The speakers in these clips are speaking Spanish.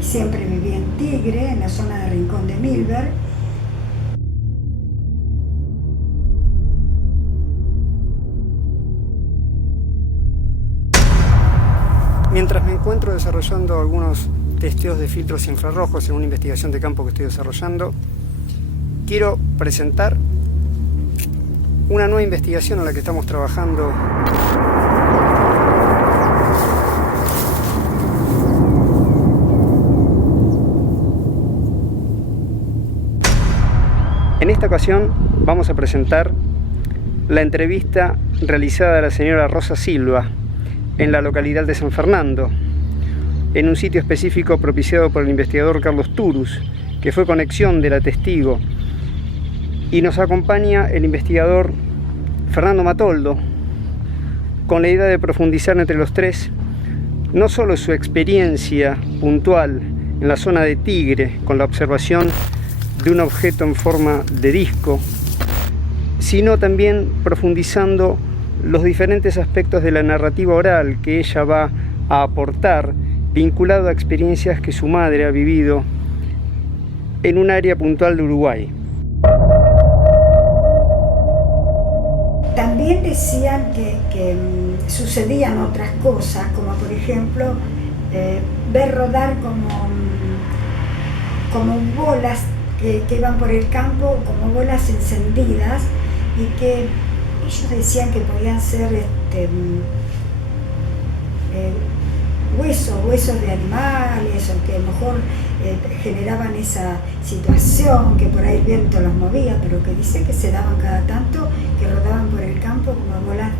Siempre viví en Tigre, en la zona de Rincón de Milberg. Mientras me encuentro desarrollando algunos testeos de filtros infrarrojos en una investigación de campo que estoy desarrollando, quiero presentar una nueva investigación a la que estamos trabajando. En esta ocasión vamos a presentar la entrevista realizada a la señora Rosa Silva en la localidad de San Fernando, en un sitio específico propiciado por el investigador Carlos Turus, que fue conexión de la testigo, y nos acompaña el investigador Fernando Matoldo, con la idea de profundizar entre los tres no solo su experiencia puntual en la zona de Tigre con la observación de un objeto en forma de disco, sino también profundizando los diferentes aspectos de la narrativa oral que ella va a aportar, vinculado a experiencias que su madre ha vivido en un área puntual de Uruguay. También decían que sucedían otras cosas, como por ejemplo ver rodar como bolas que iban por el campo, como bolas encendidas, y que ellos decían que podían ser huesos de animales, o que a lo mejor generaban esa situación, que por ahí el viento los movía, pero que dicen que se daban cada tanto, que rodaban por el campo como bolas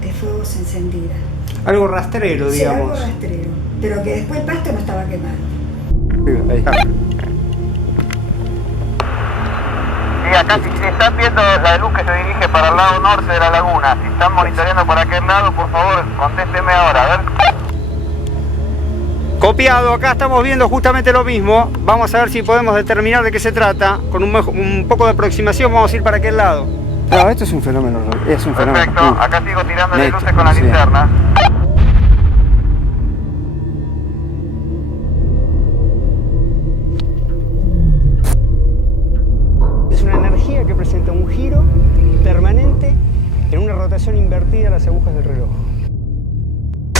de fuegos encendidas. Algo rastrero, sí, digamos. Algo rastrero, pero que después el pasto no estaba quemado. Ahí está. Sí, acá si están viendo la luz que se dirige para el lado norte de la laguna, si están monitoreando por aquel lado, por favor, contésteme ahora, a ver. Copiado, acá estamos viendo justamente lo mismo. Vamos a ver si podemos determinar de qué se trata. Con un poco de aproximación vamos a ir para aquel lado. No, esto es un fenómeno. Es un fenómeno. Perfecto, acá sigo tirándole luces con la linterna. Es una energía que presenta un giro permanente en una rotación invertida a las agujas del reloj.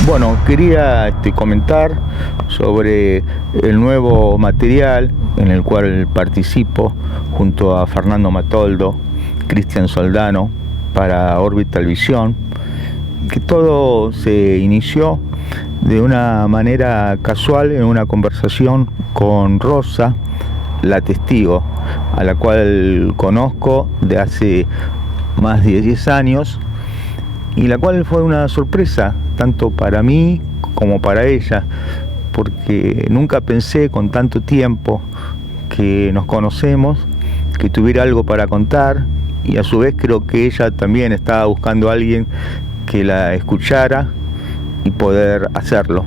Bueno, quería comentar sobre el nuevo material en el cual participo junto a Fernando Matoldo, Cristian Soldano para Orbital Visión, que todo se inició de una manera casual en una conversación con Rosa, la testigo, a la cual conozco de hace más de 10 años, y la cual fue una sorpresa tanto para mí como para ella, porque nunca pensé con tanto tiempo que nos conocemos que tuviera algo para contar, y a su vez creo que ella también estaba buscando a alguien que la escuchara y poder hacerlo.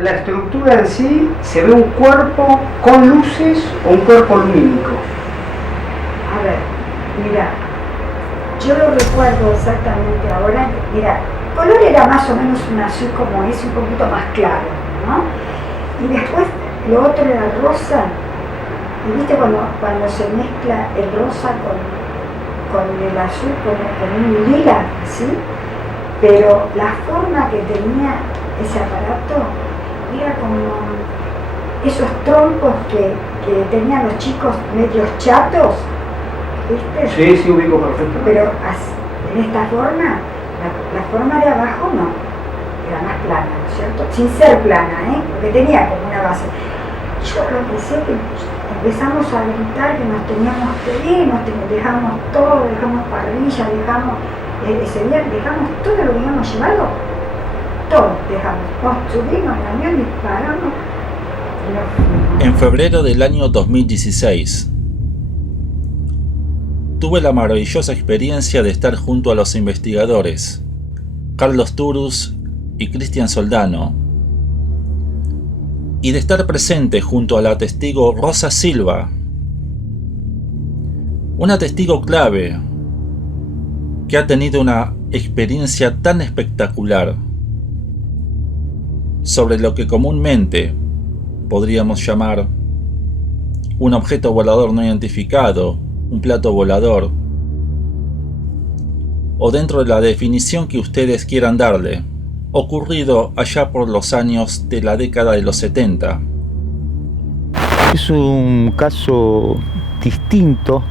La estructura en sí, se ve un cuerpo con luces o un cuerpo lumínico. A ver, mira, yo lo recuerdo exactamente ahora. Mira, el color era más o menos un azul como es, un poquito más claro, ¿no? Y después lo otro era rosa. Y viste cuando se mezcla el rosa con el azul, con un lila, ¿sí? Pero la forma que tenía ese aparato era como esos trompos que tenían los chicos medios chatos, ¿viste? Sí, ubico perfecto. Pero en esta forma, la forma de abajo no, era más plana, ¿no es cierto? Sin ser plana, porque tenía como una base. Yo lo que sé que empezamos a gritar que nos teníamos que ir, dejamos todo, dejamos parrilla, dejamos ese día, dejamos todo lo que habíamos llevado, todo dejamos. Nos subimos al avión, disparamos y nos fuimos. En febrero del año 2016 tuve la maravillosa experiencia de estar junto a los investigadores Carlos Turus y Cristian Soldano, y de estar presente junto a la testigo Rosa Silva, una testigo clave que ha tenido una experiencia tan espectacular sobre lo que comúnmente podríamos llamar un objeto volador no identificado, un plato volador, o dentro de la definición que ustedes quieran darle, ocurrido allá por los años de la década de los 70. Es un caso distinto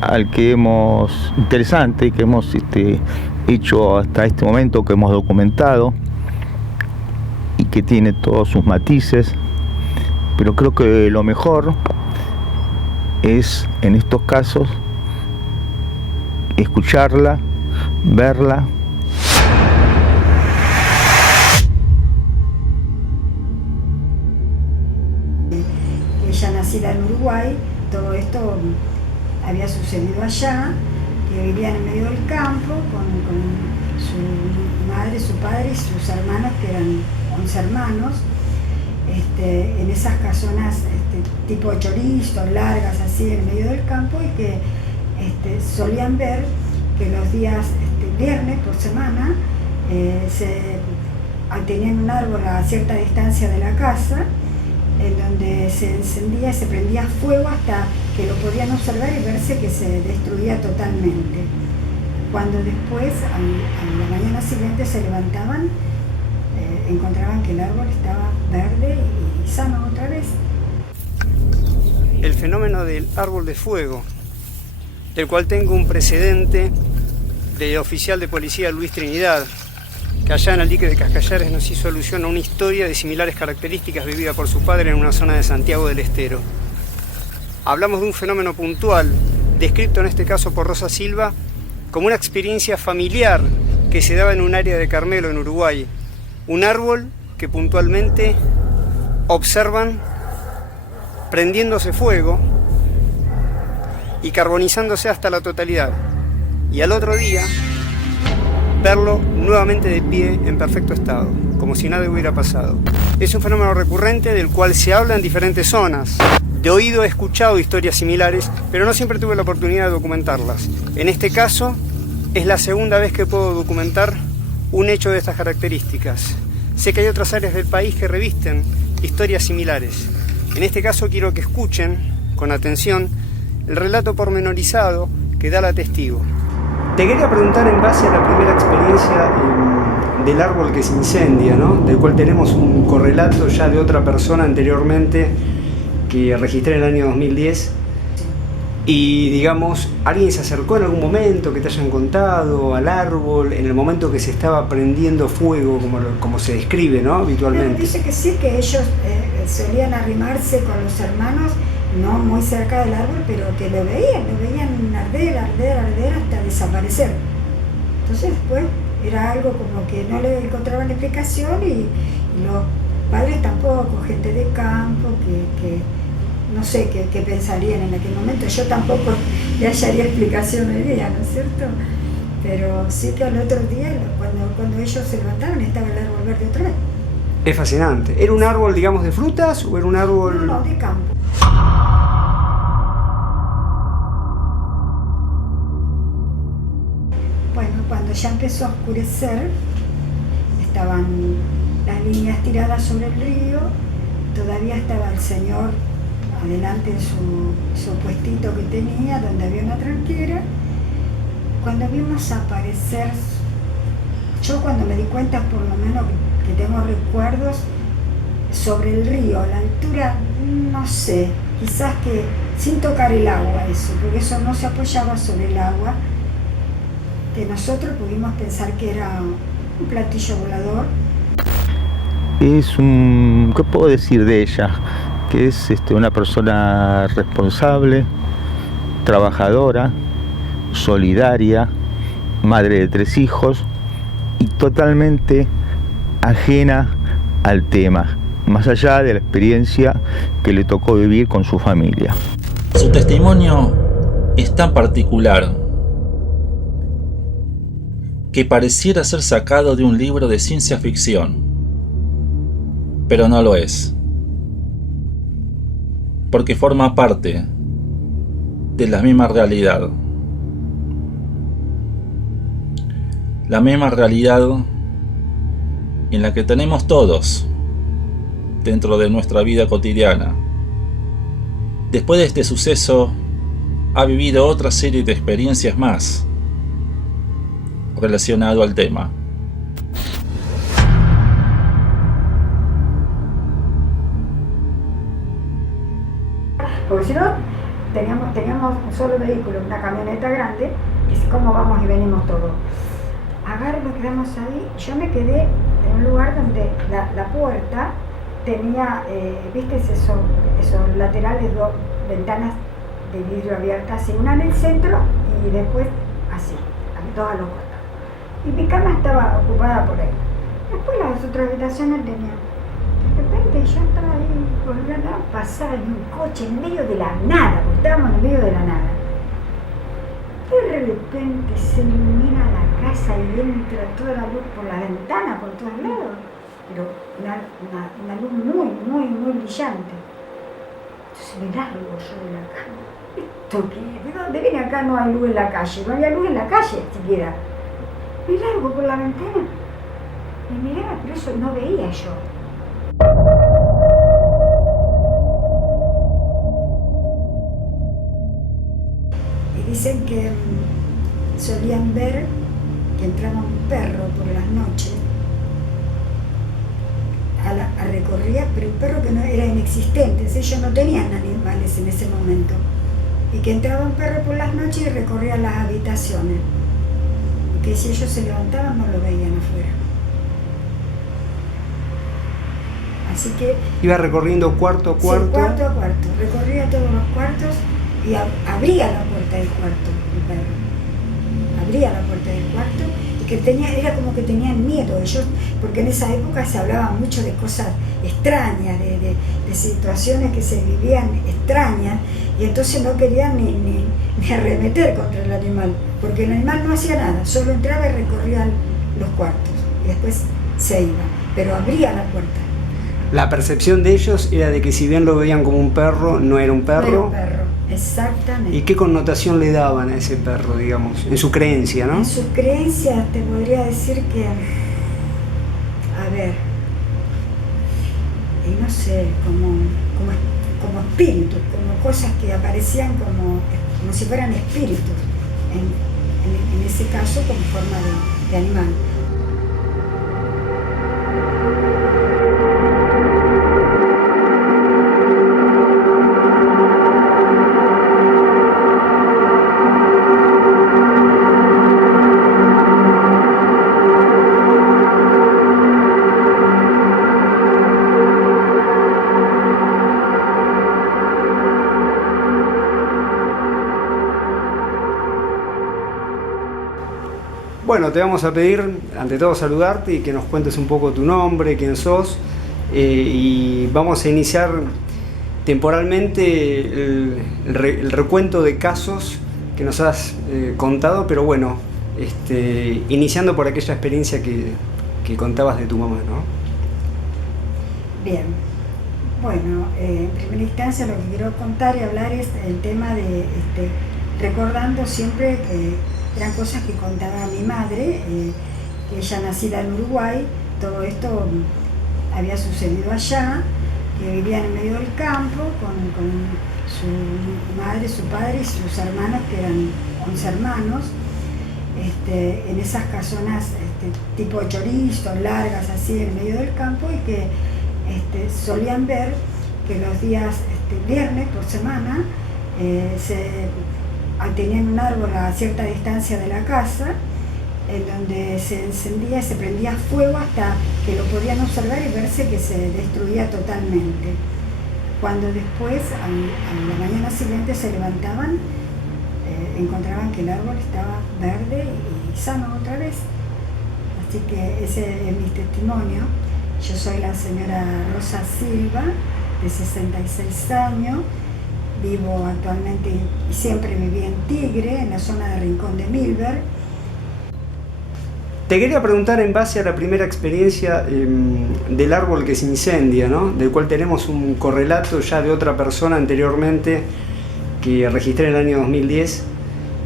al que interesante, que hemos hecho hasta este momento, que hemos documentado y que tiene todos sus matices, pero creo que lo mejor es en estos casos escucharla, verla. Ella nacida en Uruguay, todo esto había sucedido allá, que vivían en medio del campo con su madre, su padre y sus hermanos, que eran 11 hermanos, en esas casonas tipo chorizo, largas así en medio del campo, y que solían ver que los días viernes por semana tenían un árbol a cierta distancia de la casa, en donde se encendía y se prendía fuego hasta que lo podían observar y verse que se destruía totalmente. Cuando después, a la mañana siguiente, se levantaban, encontraban que el árbol estaba verde y sano otra vez. El fenómeno del árbol de fuego, del cual tengo un precedente del oficial de policía Luis Trinidad, que allá en el dique de Cascallares nos hizo alusión a una historia de similares características vivida por su padre en una zona de Santiago del Estero. Hablamos de un fenómeno puntual, descrito en este caso por Rosa Silva, como una experiencia familiar que se daba en un área de Carmelo, en Uruguay. Un árbol que puntualmente observan prendiéndose fuego y carbonizándose hasta la totalidad. Y al otro día, verlo nuevamente de pie en perfecto estado, como si nada hubiera pasado. Es un fenómeno recurrente del cual se habla en diferentes zonas. De oído he escuchado historias similares, pero no siempre tuve la oportunidad de documentarlas. En este caso, es la segunda vez que puedo documentar un hecho de estas características. Sé que hay otras áreas del país que revisten historias similares. En este caso quiero que escuchen con atención el relato pormenorizado que da la testigo. Te quería preguntar, en base a la primera experiencia del árbol que se incendia, ¿no? Del cual tenemos un correlato ya de otra persona anteriormente que registré en el año 2010, y digamos, ¿alguien se acercó en algún momento que te hayan contado al árbol en el momento que se estaba prendiendo fuego, como se describe, ¿no? Habitualmente? Bueno, dice que sí, que ellos solían arrimarse con los hermanos, no muy cerca del árbol, pero que lo veían arder hasta desaparecer. Entonces después era algo como que no le encontraban explicación, y los padres tampoco, gente de campo, que no sé qué pensarían en aquel momento. Yo tampoco le hallaría explicación hoy día, ¿no es cierto? Pero sí que al otro día, cuando ellos se levantaron, estaba el árbol verde otra vez. Es fascinante. ¿Era un árbol, digamos, de frutas o era un árbol...? No, de campo. Bueno, cuando ya empezó a oscurecer, estaban las líneas tiradas sobre el río, todavía estaba el señor adelante en su puestito que tenía, donde había una tranquera. Cuando vimos aparecer, yo cuando me di cuenta, por lo menos que tengo recuerdos, sobre el río, a la altura, no sé, quizás que sin tocar el agua eso, porque eso no se apoyaba sobre el agua, que nosotros pudimos pensar que era un platillo volador. ¿Qué puedo decir de ella? Que es una persona responsable, trabajadora, solidaria, madre de 3 hijos y totalmente ajena al tema, más allá de la experiencia que le tocó vivir con su familia. Su testimonio es tan particular que pareciera ser sacado de un libro de ciencia ficción, pero no lo es, porque forma parte de la misma realidad. la misma realidad en la que tenemos todos dentro de nuestra vida cotidiana. Después de este suceso, ha vivido otra serie de experiencias más relacionado al tema. Porque si no, teníamos un solo vehículo, una camioneta grande, y es como vamos y venimos todos. Agarro, nos quedamos ahí, yo me quedé en un lugar donde la puerta tenía, ¿viste esos laterales, dos ventanas de vidrio abiertas, así, una en el centro y después así, dos a los costados. Y mi cama estaba ocupada por ahí. Después las otras habitaciones tenían. De repente yo estaba ahí volviendo a pasar en un coche en medio de la nada, porque estábamos en medio de la nada. De repente se ilumina la casa y entra toda la luz por la ventana, por todos lados, pero una luz muy brillante. Entonces me largo yo de la cama. ¿Esto qué? ¿De dónde viene acá? No hay luz en la calle, no había luz en la calle siquiera. Me largo por la ventana y miraba, pero eso no veía yo. Y dicen que solían ver que entraba un perro por las noches a recorrer, pero un perro que no era inexistente, ellos no tenían animales en ese momento, y que entraba un perro por las noches y recorría las habitaciones, y que si ellos se levantaban no lo veían afuera. Así que iba recorriendo cuarto a cuarto. Sí, cuarto a cuarto, recorría todos los cuartos y abría la puerta del cuarto el perro. Abría la puerta del cuarto y que era como que tenían miedo ellos, porque en esa época se hablaba mucho de cosas extrañas, de situaciones que se vivían extrañas, y entonces no querían ni arremeter contra el animal, porque el animal no hacía nada, solo entraba y recorría los cuartos y después se iba, pero abría la puerta. La percepción de ellos era de que si bien lo veían como un perro, no era un perro. No era un perro, exactamente. ¿Y qué connotación le daban a ese perro, digamos, en su creencia, no? En su creencia te podría decir que, a ver, y no sé, como espíritus, como cosas que aparecían como si fueran espíritus, en ese caso como forma de animal. Bueno, te vamos a pedir, ante todo, saludarte y que nos cuentes un poco tu nombre, quién sos, y vamos a iniciar temporalmente el recuento de casos que nos has contado, pero bueno, iniciando por aquella experiencia que contabas de tu mamá, ¿no? Bien, bueno, en primera instancia lo que quiero contar y hablar es el tema de recordando siempre que eran cosas que contaba mi madre, que ella nacida en Uruguay, todo esto había sucedido allá, que vivían en medio del campo con su madre, su padre y sus hermanos, que eran 11 hermanos, en esas casonas tipo chorizo, largas así en medio del campo, y que solían ver que los días viernes por semana tenían un árbol a cierta distancia de la casa, en donde se encendía y se prendía fuego hasta que lo podían observar y verse que se destruía totalmente. Cuando después, a la mañana siguiente, se levantaban, encontraban que el árbol estaba verde y sano otra vez. Así que ese es mi testimonio. Yo soy la señora Rosa Silva, de 66 años. Vivo actualmente y siempre viví en Tigre, en la zona de Rincón de Milberg. Te quería preguntar, en base a la primera experiencia del árbol que se incendia, ¿no? Del cual tenemos un correlato ya de otra persona anteriormente que registré en el año 2010.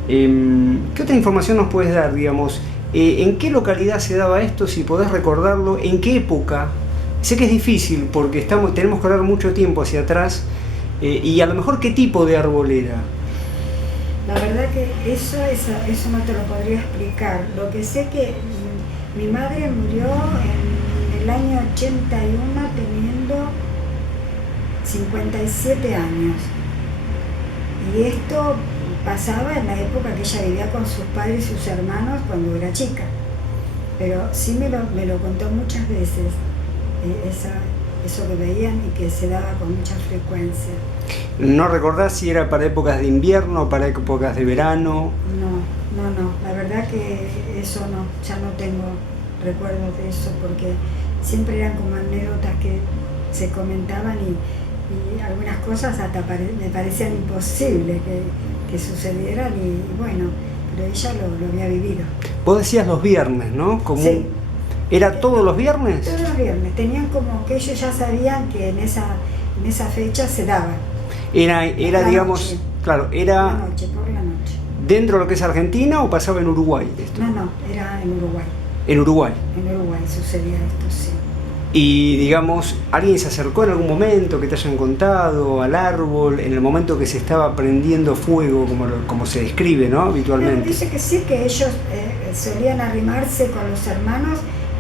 ¿Qué otra información nos puedes dar, digamos? ¿En qué localidad se daba esto? Si podés recordarlo, ¿en qué época? Sé que es difícil porque tenemos que hablar mucho tiempo hacia atrás, y a lo mejor qué tipo de árbol era. La verdad que eso no te lo podría explicar. Lo que sé que mi madre murió en el año 81 teniendo 57 años. Y esto pasaba en la época que ella vivía con sus padres y sus hermanos cuando era chica. Pero sí me lo contó muchas veces, eso que veían y que se daba con mucha frecuencia. ¿No recordás si era para épocas de invierno o para épocas de verano? No, la verdad que eso no, ya no tengo recuerdos de eso, porque siempre eran como anécdotas que se comentaban y algunas cosas hasta me parecían imposibles que sucedieran y bueno, pero ella lo había vivido. Vos decías los viernes, ¿no? Sí. ¿Era todos los viernes? Todos los viernes, tenían como que ellos ya sabían que en esa fecha se daba. Era digamos, noche. Claro, era Por la noche. ¿Dentro de lo que es Argentina o pasaba en Uruguay esto? No, era en Uruguay. En Uruguay. En Uruguay sucedía esto, sí. Y digamos, ¿alguien se acercó en algún momento que te hayan contado al árbol, en el momento que se estaba prendiendo fuego, como se describe, ¿no? Habitualmente. Dice que sí, que ellos solían arrimarse con los hermanos,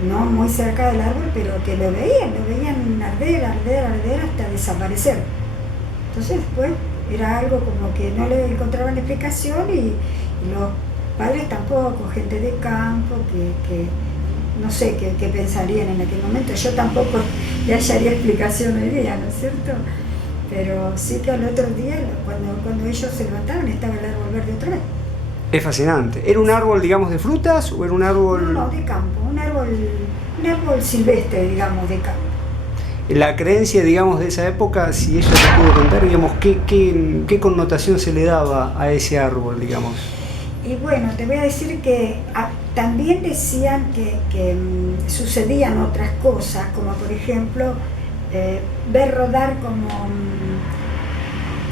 no muy cerca del árbol, pero que lo veían arder hasta desaparecer. Entonces después era algo como que no le encontraban explicación y los padres tampoco, gente de campo, que no sé qué pensarían en aquel momento. Yo tampoco le hallaría explicación hoy día, ¿no es cierto? Pero sí que al otro día, cuando ellos se levantaban, estaba el árbol verde otra vez. Es fascinante. ¿Era un árbol, digamos, de frutas o era un árbol...? No, de campo, un árbol silvestre, digamos, de campo. La creencia, digamos, de esa época, si ella te pudo contar, digamos, ¿qué connotación se le daba a ese árbol, digamos? Y bueno, te voy a decir que también decían que sucedían otras cosas, como por ejemplo, ver rodar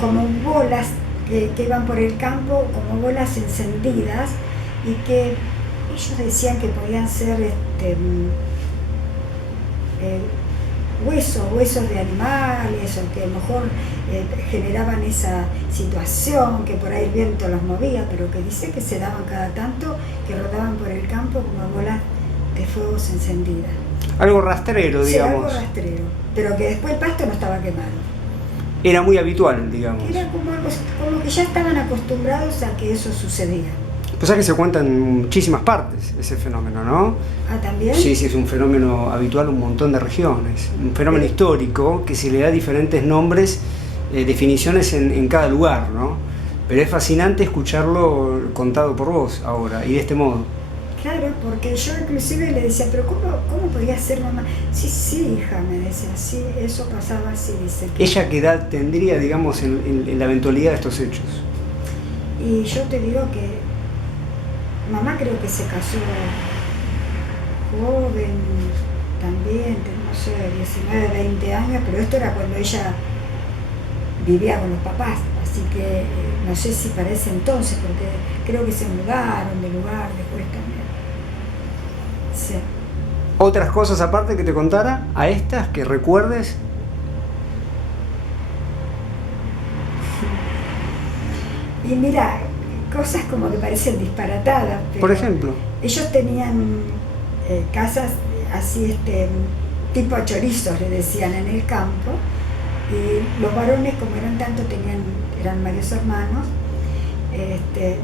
como bolas que iban por el campo, como bolas encendidas, y que ellos decían que podían ser huesos de animales, o que a lo mejor generaban esa situación, que por ahí el viento los movía, pero que dice que se daban cada tanto, que rodaban por el campo como bolas de fuegos encendidas. Algo rastrero, digamos. Sí, algo rastrero, pero que después el pasto no estaba quemado. Era muy habitual, digamos. Era como que ya estaban acostumbrados a que eso sucedía. Pues es que se cuenta en muchísimas partes ese fenómeno, ¿no? ¿Ah, también? Sí, es un fenómeno habitual en un montón de regiones. Un fenómeno histórico que se le da diferentes nombres, definiciones en cada lugar, ¿no? Pero es fascinante escucharlo contado por vos ahora y de este modo. Claro, porque yo inclusive le decía, pero ¿cómo podía ser mamá? Sí, hija, me decía, sí, eso pasaba así, dice. ¿Ella qué edad tendría, digamos, en la eventualidad de estos hechos? Y yo te digo que mamá creo que se casó joven también, no sé, 19, 20 años, pero esto era cuando ella vivía con los papás, así que no sé si para ese entonces, porque creo que se mudaron de lugar después también. Sí. ¿Otras cosas aparte que te contara a estas que recuerdes? Y mira, cosas como que parecen disparatadas. Pero por ejemplo. Ellos tenían casas así, tipo chorizos, le decían, en el campo, y los varones, como eran tanto, eran varios hermanos,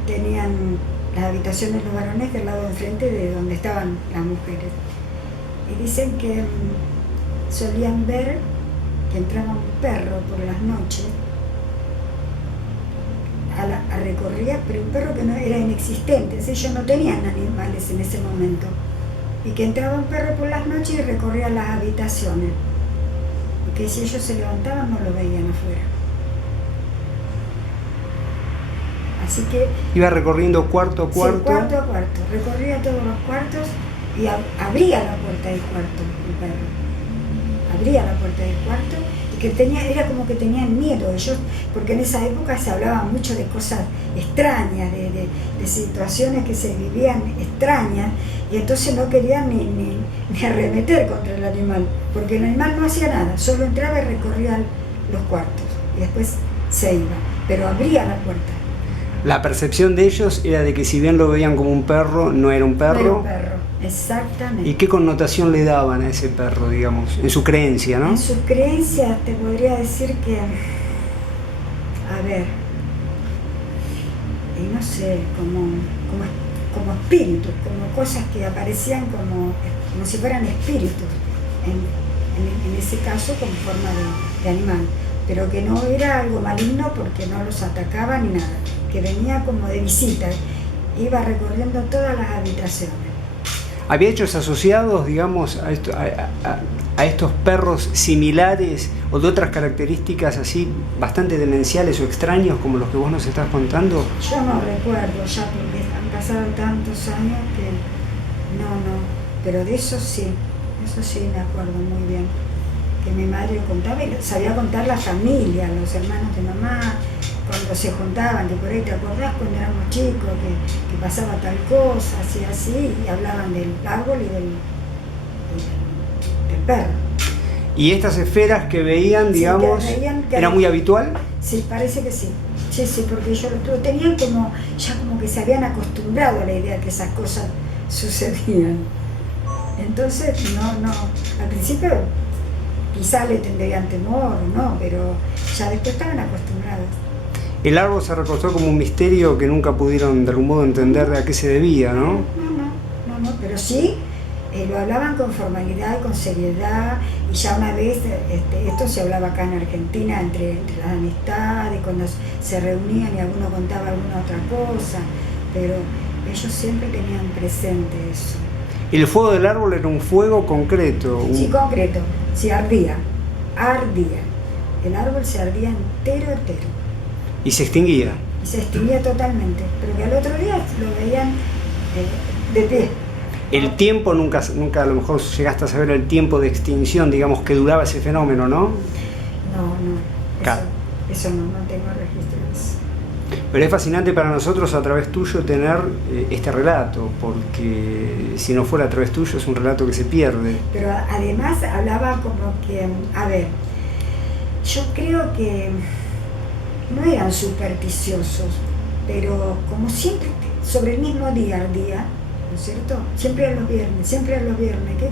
tenían las habitaciones de los varones del lado de enfrente de donde estaban las mujeres. Y dicen que solían ver que entraba un perro por las noches, recorría, pero un perro que no era inexistente, ellos no tenían animales en ese momento, y que entraba un perro por las noches y recorría las habitaciones, y que si ellos se levantaban no lo veían afuera. Así que iba recorriendo cuarto a cuarto. Sí, cuarto a cuarto, recorría todos los cuartos y abría la puerta del cuarto el perro, abría la puerta del cuarto, y era como que tenían miedo ellos, porque en esa época se hablaba mucho de cosas extrañas, de situaciones que se vivían extrañas, y entonces no querían ni arremeter contra el animal, porque el animal no hacía nada, solo entraba y recorría los cuartos, y después se iba, pero abría la puerta. La percepción de ellos era de que si bien lo veían como un perro, no era un perro. No era un perro, exactamente. ¿Y qué connotación le daban a ese perro, digamos, en su creencia, no? En su creencia te podría decir que, a ver, y no sé, como espíritus, como cosas que aparecían como si fueran espíritus, en ese caso como forma de animal, pero que no era algo maligno porque no los atacaba ni nada, que venía como de visita, iba recorriendo todas las habitaciones. ¿Había hechos asociados, digamos, a estos perros similares o de otras características así bastante demenciales o extraños como los que vos nos estás contando? Yo no recuerdo ya porque han pasado tantos años que no, pero de eso sí me acuerdo muy bien, que mi madre contaba y sabía contar la familia, los hermanos de mamá, cuando se juntaban, que por ahí te acordás cuando éramos chicos, que pasaba tal cosa, así, y hablaban del árbol y del perro. ¿Y estas esferas que veían, digamos, era muy habitual? Sí, parece que sí. Sí, porque ellos lo tenían como que se habían acostumbrado a la idea que esas cosas sucedían. Entonces, no, al principio quizás le tendrían temor, no, pero ya después estaban acostumbrados. El árbol se recortó como un misterio que nunca pudieron de algún modo entender de a qué se debía, ¿no? No, pero sí lo hablaban con formalidad y con seriedad, y ya una vez, esto se hablaba acá en Argentina entre las amistades, cuando se reunían y alguno contaba alguna otra cosa, pero ellos siempre tenían presente eso. ¿El fuego del árbol era un fuego concreto? Sí, concreto, sí, ardía. El árbol se ardía entero. ¿Y se extinguía? Y se extinguía totalmente, pero que al otro día lo veían de pie. El tiempo, nunca a lo mejor llegaste a saber el tiempo de extinción, digamos, que duraba ese fenómeno, ¿no? No, eso no tengo registros. Pero es fascinante para nosotros a través tuyo tener este relato, porque si no fuera a través tuyo es un relato que se pierde. Pero además hablaba como que, a ver, yo creo que no eran supersticiosos, pero como siempre sobre el mismo día ardía, ¿no es cierto? Siempre a los viernes, qué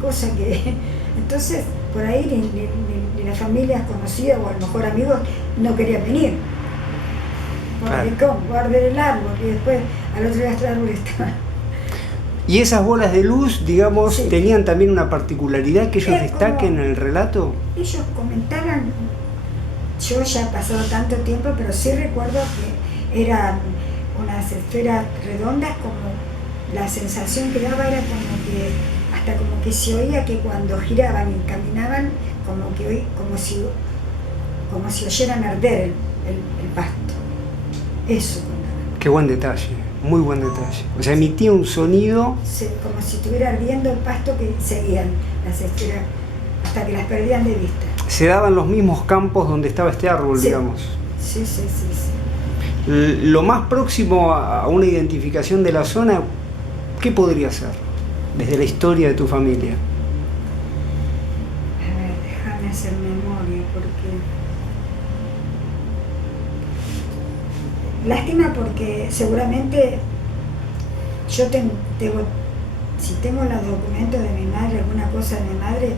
cosa que... Entonces, por ahí ni las familias conocidas o a lo mejor amigos no querían venir. Porque claro. Guardé el árbol y después al otro día el árbol estaba... ¿Y esas bolas de luz, digamos, sí, tenían también una particularidad que ellos destaquen en el relato? Ellos comentaban, yo ya he pasado tanto tiempo, pero sí recuerdo que eran unas esferas redondas, como la sensación que daba era como que se oía que cuando giraban y caminaban, como si oyeran arder el pasto. Eso contaba. Qué buen detalle, muy buen detalle. O sea, emitía un sonido... Sí, como si estuviera ardiendo el pasto, que seguían las esferas hasta que las perdían de vista. Se daban los mismos campos donde estaba este árbol, sí, digamos. Sí. Lo más próximo a una identificación de la zona, ¿qué podría ser? Desde la historia de tu familia. A ver, déjame hacer memoria, porque... Lástima porque seguramente yo si tengo los documentos de mi madre, alguna cosa de mi madre,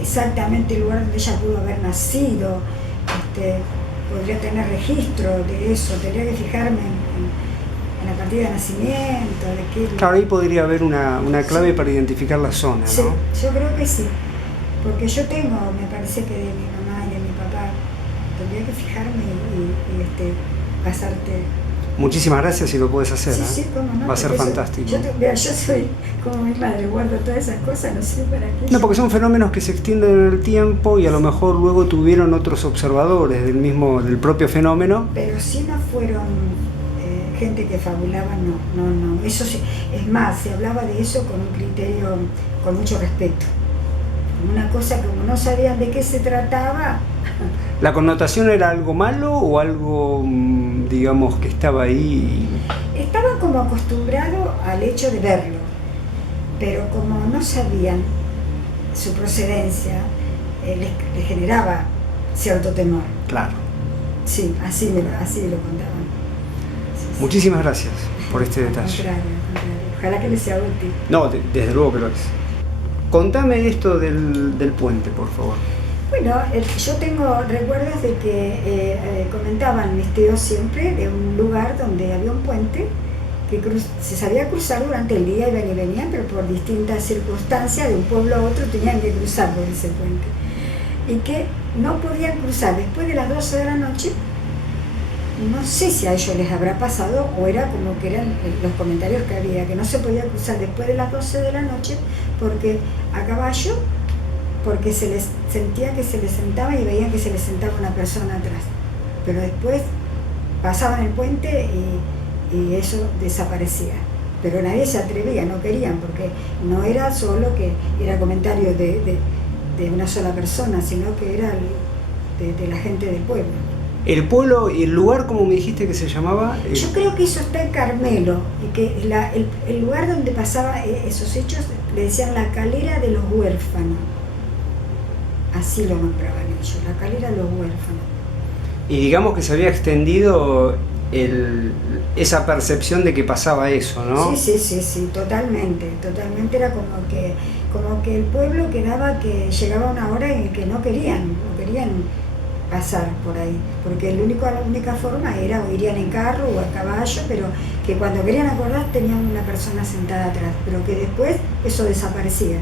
exactamente el lugar donde ella pudo haber nacido, podría tener registro de eso, tendría que fijarme en la partida de nacimiento, de qué... Claro, ahí podría haber una clave, sí, para identificar la zona, ¿no? Sí, yo creo que sí, porque yo tengo, me parece que de mi mamá y de mi papá, tendría que fijarme y pasarte. Muchísimas gracias si lo puedes hacer. Sí, cómo no. Va a ser fantástico. Yo soy como mi madre, guardo todas esas cosas, no sé para qué. No, porque son fenómenos que se extienden en el tiempo y a lo mejor luego tuvieron otros observadores del propio fenómeno. Pero si no fueron gente que fabulaba, no. Eso sí, es más, se hablaba de eso con un criterio, con mucho respeto. como una cosa que como no sabían de qué se trataba. ¿La connotación era algo malo o algo, digamos, que estaba ahí? Estaban como acostumbrados al hecho de verlo, pero como no sabían su procedencia, les generaba cierto temor. Claro. Sí, así lo contaban. Sí. Muchísimas gracias por este detalle. Al contrario. Ojalá que les sea útil. No, desde luego que lo es. Contame esto del puente, por favor. Bueno, yo tengo recuerdos de que comentaban mis tíos siempre de un lugar donde había un puente que se sabía cruzar durante el día, iban y venían, pero por distintas circunstancias de un pueblo a otro tenían que cruzar por ese puente. Y que no podían cruzar después de las 12 de la noche. No sé si a ellos les habrá pasado o era como que eran los comentarios que había, que no se podía cruzar después de las 12 de la noche porque a caballo, porque se les sentía que se les sentaba y veían que se les sentaba una persona atrás. Pero después pasaban el puente y eso desaparecía. Pero nadie se atrevía, no querían, porque no era solo que era comentario de una sola persona, sino que era de la gente del pueblo. ¿El pueblo y el lugar, como me dijiste que se llamaba? Yo creo que eso está en Carmelo, y que el lugar donde pasaban esos hechos le decían la calera de los huérfanos. Así lo nombraban ellos, la calera de los huérfanos. Y digamos que se había extendido esa percepción de que pasaba eso, ¿no? Sí, totalmente. Era como que el pueblo quedaba que llegaba una hora en que no querían pasar por ahí, porque la única forma era o irían en carro o a caballo, pero que cuando querían acordar tenían una persona sentada atrás, pero que después eso desaparecía.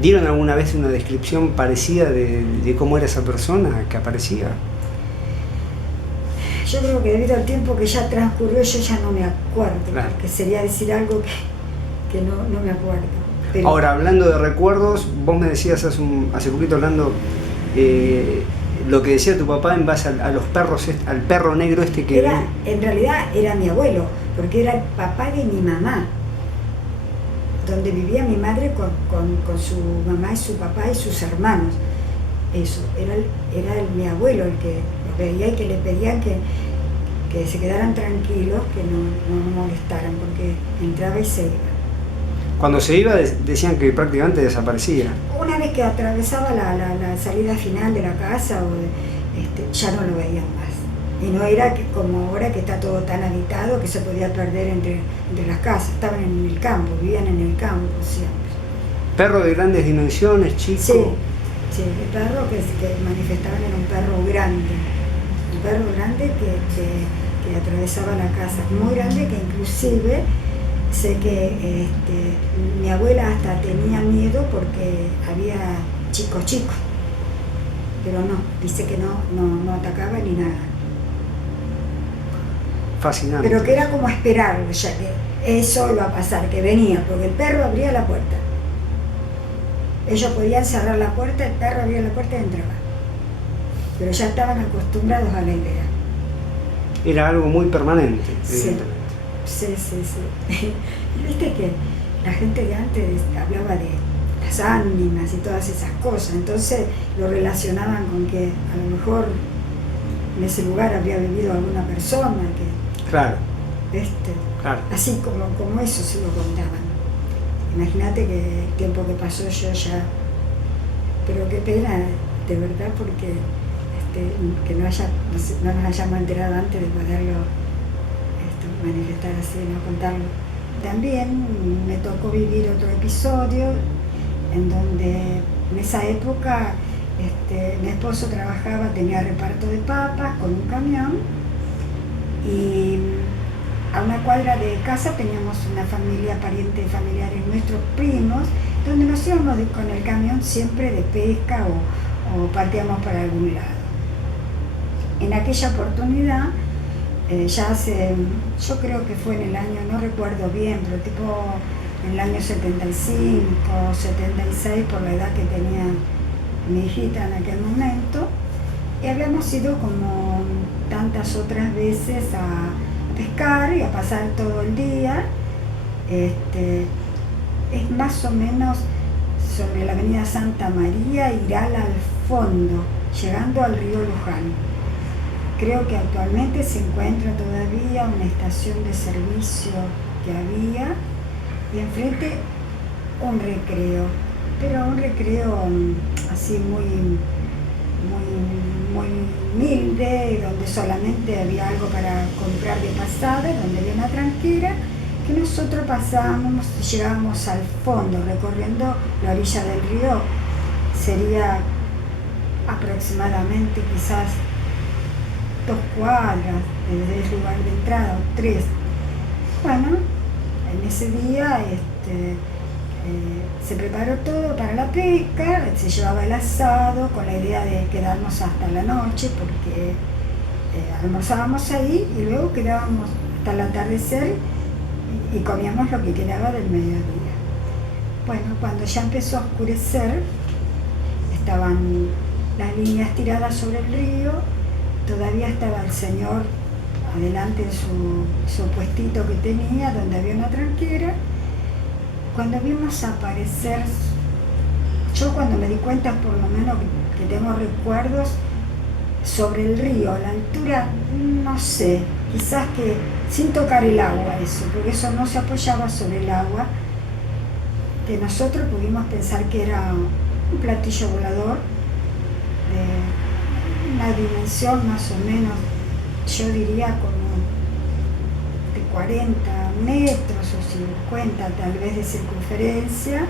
¿Dieron alguna vez una descripción parecida de cómo era esa persona que aparecía? Yo creo que debido al tiempo que ya transcurrió yo ya no me acuerdo, claro. Porque sería decir algo que no me acuerdo. Pero ahora, hablando de recuerdos, vos me decías hace poquito hablando lo que decía tu papá en base a los perros, al perro negro que... En realidad era mi abuelo, porque era el papá de mi mamá, donde vivía mi madre con su mamá y su papá y sus hermanos. Eso, era mi abuelo el que los veía y que le pedían que se quedaran tranquilos, que no molestaran, porque entraba y se iba. Cuando se iba decían que prácticamente desaparecía. Una vez que atravesaba la salida final de la casa, ya no lo veían más. Y no era como ahora que está todo tan habitado que se podía perder entre las casas. Estaban en el campo, vivían en el campo siempre. ¿Perro de grandes dimensiones, chico? Sí, el perro que manifestaban era un perro grande. Un perro grande que atravesaba la casa. Muy grande que inclusive... Sé que mi abuela hasta tenía miedo porque había chicos, pero no, dice que no atacaba ni nada. Fascinante. Pero que era como esperarlo, ya que eso iba a pasar, que venía, porque el perro abría la puerta. Ellos podían cerrar la puerta, el perro abría la puerta y entraba. Pero ya estaban acostumbrados a la idea. Era algo muy permanente, evidentemente. Sí. Y viste que la gente de antes hablaba de las ánimas y todas esas cosas, entonces lo relacionaban con que a lo mejor en ese lugar habría vivido alguna persona que... Claro. Claro. Así como eso se lo contaban. Imagínate que el tiempo que pasó yo ya... Pero qué pena, de verdad, porque que no nos hayamos enterado antes de poderlo manifestar así, no contarlo. También me tocó vivir otro episodio en donde en esa época mi esposo trabajaba, tenía reparto de papas con un camión y a una cuadra de casa teníamos una familia, parientes familiares nuestros, primos, donde nos íbamos con el camión siempre de pesca o partíamos para algún lado. En aquella oportunidad ya hace, yo creo que fue en el año, no recuerdo bien, pero tipo en el año 75, 76, por la edad que tenía mi hijita en aquel momento, y habíamos ido como tantas otras veces a pescar y a pasar todo el día. Es más o menos sobre la avenida Santa María, Iral al fondo, llegando al río Luján. Creo que actualmente se encuentra todavía una estación de servicio que había y enfrente un recreo, pero un recreo así muy humilde, donde solamente había algo para comprar de pasada, donde había una tranquera, que nosotros pasábamos y llegábamos al fondo, recorriendo la orilla del río. Sería aproximadamente quizás 2 cuadras desde el lugar de entrada, o 3. Bueno, en ese día se preparó todo para la pesca, se llevaba el asado con la idea de quedarnos hasta la noche, porque almorzábamos ahí y luego quedábamos hasta el atardecer y comíamos lo que quedaba del mediodía. Bueno, cuando ya empezó a oscurecer, estaban las líneas tiradas sobre el río, todavía estaba el señor adelante de su puestito que tenía, donde había una tranquera. Cuando vimos aparecer, yo cuando me di cuenta, por lo menos que tengo recuerdos, sobre el río, a la altura, no sé, quizás que sin tocar el agua eso, porque eso no se apoyaba sobre el agua, que nosotros pudimos pensar que era un platillo volador de una dimensión más o menos, yo diría como de 40 metros o 50 tal vez de circunferencia,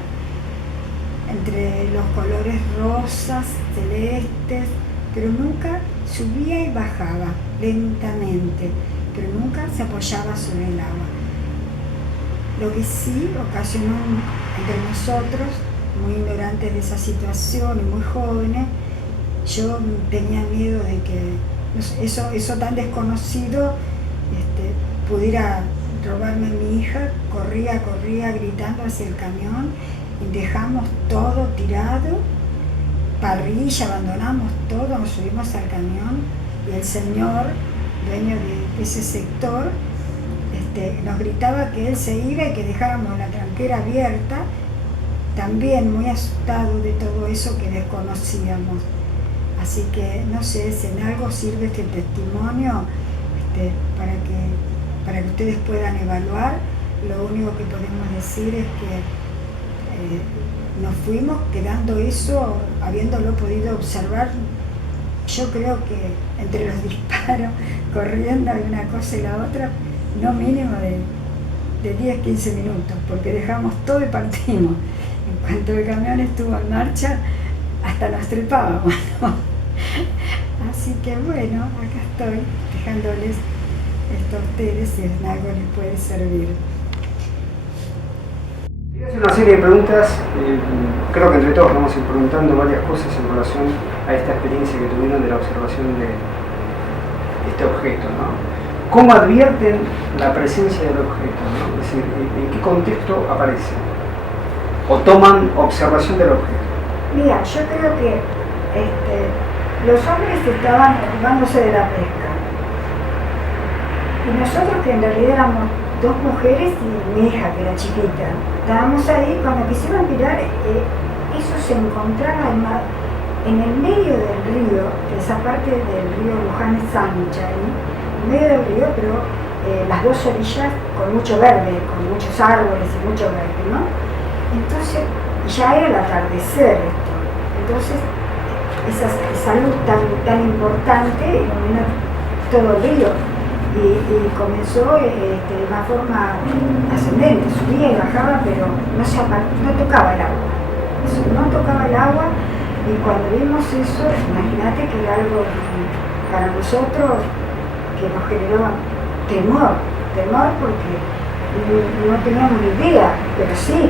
entre los colores rosas, celestes, pero nunca subía y bajaba lentamente, pero nunca se apoyaba sobre el agua. Lo que sí ocasionó entre nosotros, muy ignorantes de esa situación y muy jóvenes, yo tenía miedo de que eso tan desconocido pudiera robarme a mi hija. Corría gritando hacia el camión y dejamos todo tirado, parrilla, abandonamos todo, nos subimos al camión y el señor, dueño de ese sector, nos gritaba que él se iba y que dejáramos la tranquera abierta, también muy asustado de todo eso que desconocíamos. Así que no sé si en algo sirve este testimonio para que ustedes puedan evaluar. Lo único que podemos decir es que nos fuimos quedando eso, habiéndolo podido observar. Yo creo que entre los disparos, corriendo de una cosa y la otra, no mínimo de 10-15 minutos, porque dejamos todo y partimos. En cuanto el camión estuvo en marcha, hasta nos trepábamos, ¿no? Así que bueno, acá estoy dejándoles esto a ustedes si en algo les puede servir. Voy a hacer una serie de preguntas, creo que entre todos vamos a ir preguntando varias cosas en relación a esta experiencia que tuvieron de la observación de este objeto, ¿no? ¿Cómo advierten la presencia del objeto, ¿no? Es decir, ¿en qué contexto aparece? ¿O toman observación del objeto? Mira, yo creo que los hombres estaban ocupándose de la pesca. Y nosotros, que en realidad éramos 2 mujeres y mi hija, que era chiquita, estábamos ahí. Cuando quisieron mirar, eso se encontraba en el medio del río, esa parte del río Luján es ancha, en medio del río, pero las 2 orillas con mucho verde, con muchos árboles y mucho verde, ¿no? Entonces ya era el atardecer esto. Entonces esa luz tan importante iluminó todo el río y comenzó de una forma ascendente, subía y bajaba, pero no tocaba el agua. Eso, no tocaba el agua, y cuando vimos eso, imagínate que era algo para nosotros que nos generó temor porque no teníamos ni idea, pero sí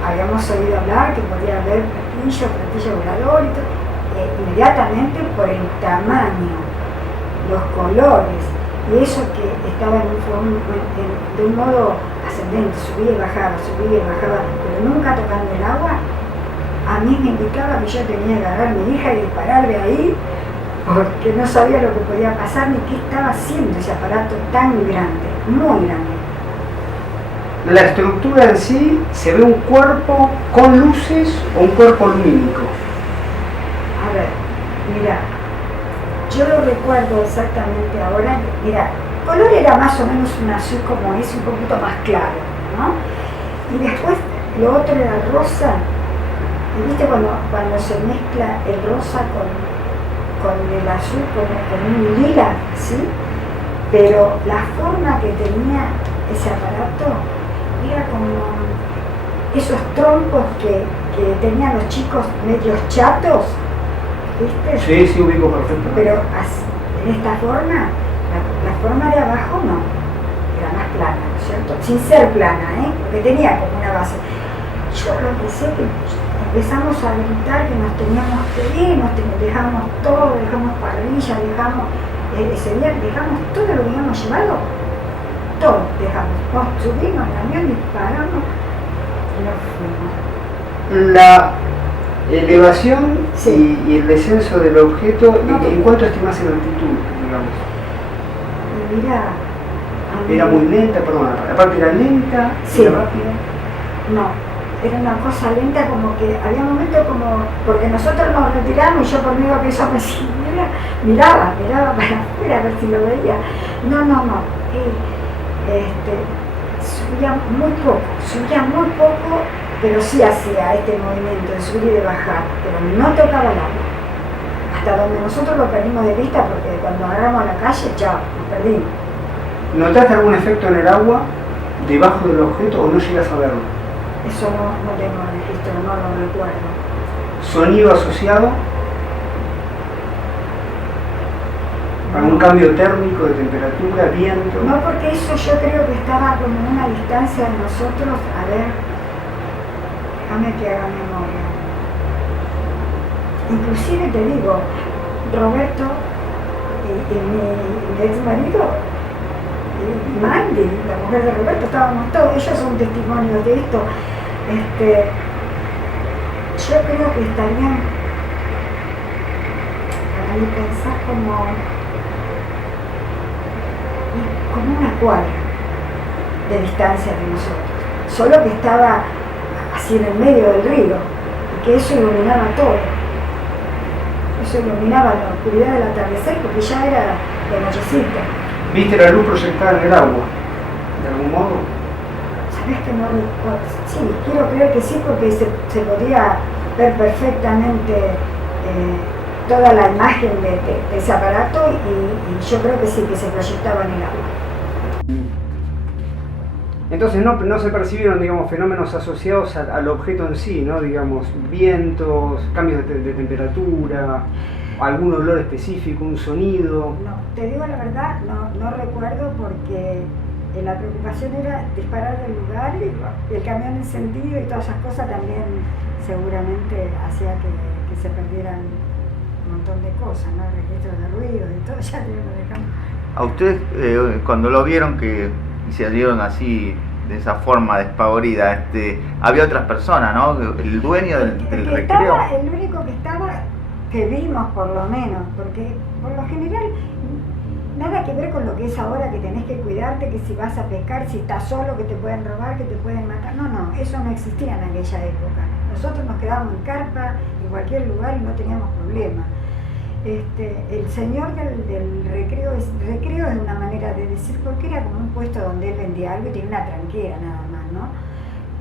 habíamos oído hablar que podía haber platillo volador y todo. Inmediatamente por el tamaño, los colores y eso que estaba de un modo ascendente, subía y bajaba, pero nunca tocando el agua, a mí me indicaba que yo tenía que agarrar a mi hija y disparar de ahí, porque no sabía lo que podía pasar ni qué estaba haciendo ese aparato tan grande, muy grande. la estructura en sí, ¿se ve un cuerpo con luces o un cuerpo lumínico? A ver, mira, yo lo recuerdo exactamente ahora. Mira, el color era más o menos un azul como es, un poquito más claro, ¿no? Y después lo otro era rosa. Y viste cuando se mezcla el rosa con el azul, con un lila, ¿sí? Pero la forma que tenía ese aparato era como esos trompos que tenían los chicos medios chatos, ¿viste? Sí, ubico perfecto. Pero en esta forma, la forma de abajo no, era más plana, ¿no es cierto? Sin ser plana, porque tenía como una base. Yo lo que sé que empezamos a gritar que nos teníamos que ir, dejamos todo, dejamos parrilla, dejamos ese día, dejamos todo lo que habíamos llevado, todo dejamos. Nos subimos al avión, disparamos y nos fuimos. La elevación Sí. y el descenso del objeto, No, ¿en cuánto estimas en altitud, digamos? Y mira, a mí- Era muy lenta, perdón, aparte era lenta, Sí. era rápida. No, era una cosa lenta, como que había momentos como, porque nosotros nos retiramos y yo por medio que eso me miraba para afuera a ver si lo veía. No, subía muy poco, pero sí hacía este movimiento de subir y de bajar, pero no tocaba el agua. Hasta donde nosotros lo perdimos de vista, porque cuando agarramos la calle, ya, nos perdimos. ¿Notaste algún efecto en el agua debajo del objeto o no llegas a verlo? Eso no tengo registro, no lo recuerdo. ¿Sonido asociado? ¿Algún cambio térmico de temperatura, viento? No, porque eso yo creo que estaba como en una distancia de nosotros. A ver, déjame que haga memoria. Inclusive te digo, Roberto y mi ex marido, y Mandy, la mujer de Roberto, estábamos todos, ellos son testimonios de esto. Yo creo que estarían, para mí pensar como una cuadra de distancia de nosotros, solo que estaba así en el medio del río y que eso iluminaba todo, eso iluminaba la oscuridad del atardecer porque ya era de nochecita. ¿Viste la luz proyectada en el agua? ¿De algún modo? ¿Sabés que no recuerdo? Sí, quiero creer que sí, porque se podía ver perfectamente toda la imagen de ese aparato y yo creo que sí, que se proyectaba en el agua. Entonces no se percibieron, digamos, fenómenos asociados al objeto en sí, ¿no? Digamos, vientos, cambios de temperatura, algún olor específico, un sonido. No, te digo la verdad, no recuerdo porque la preocupación era disparar del lugar y el camión encendido y todas esas cosas también seguramente hacía que se perdieran un montón de cosas, ¿no? Registros de ruido y todo, ya lo dejamos. A ustedes, cuando lo vieron que se dieron así, de esa forma despavorida, había otras personas, ¿no? El dueño del recreo. El único que estaba, que vimos por lo menos, porque por lo general nada que ver con lo que es ahora, que tenés que cuidarte, que si vas a pescar, si estás solo, que te pueden robar, que te pueden matar. No, eso no existía en aquella época. Nosotros nos quedábamos en carpa, en cualquier lugar y no teníamos problema. El señor del recreo es una manera de decir, porque era como un puesto donde él vendía algo y tenía una tranquera nada más, ¿no?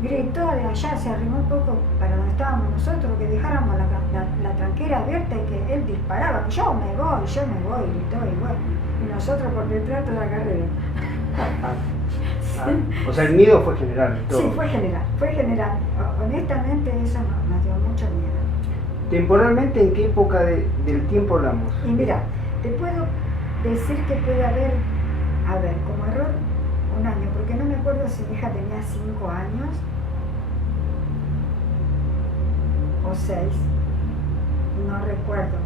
Gritó de allá, se arrimó un poco para donde estábamos nosotros, que dejáramos la tranquera abierta y que él disparaba, que yo me voy, gritó y bueno, y nosotros por detrás de la carrera. O sea, el miedo fue general. Todo. Sí, fue general. Honestamente eso nos dio mucho miedo. Temporalmente, ¿en qué época del tiempo hablamos? Y mira, te puedo decir que puede haber, como error, un año, porque no me acuerdo si mi hija tenía 5 años o 6, no recuerdo,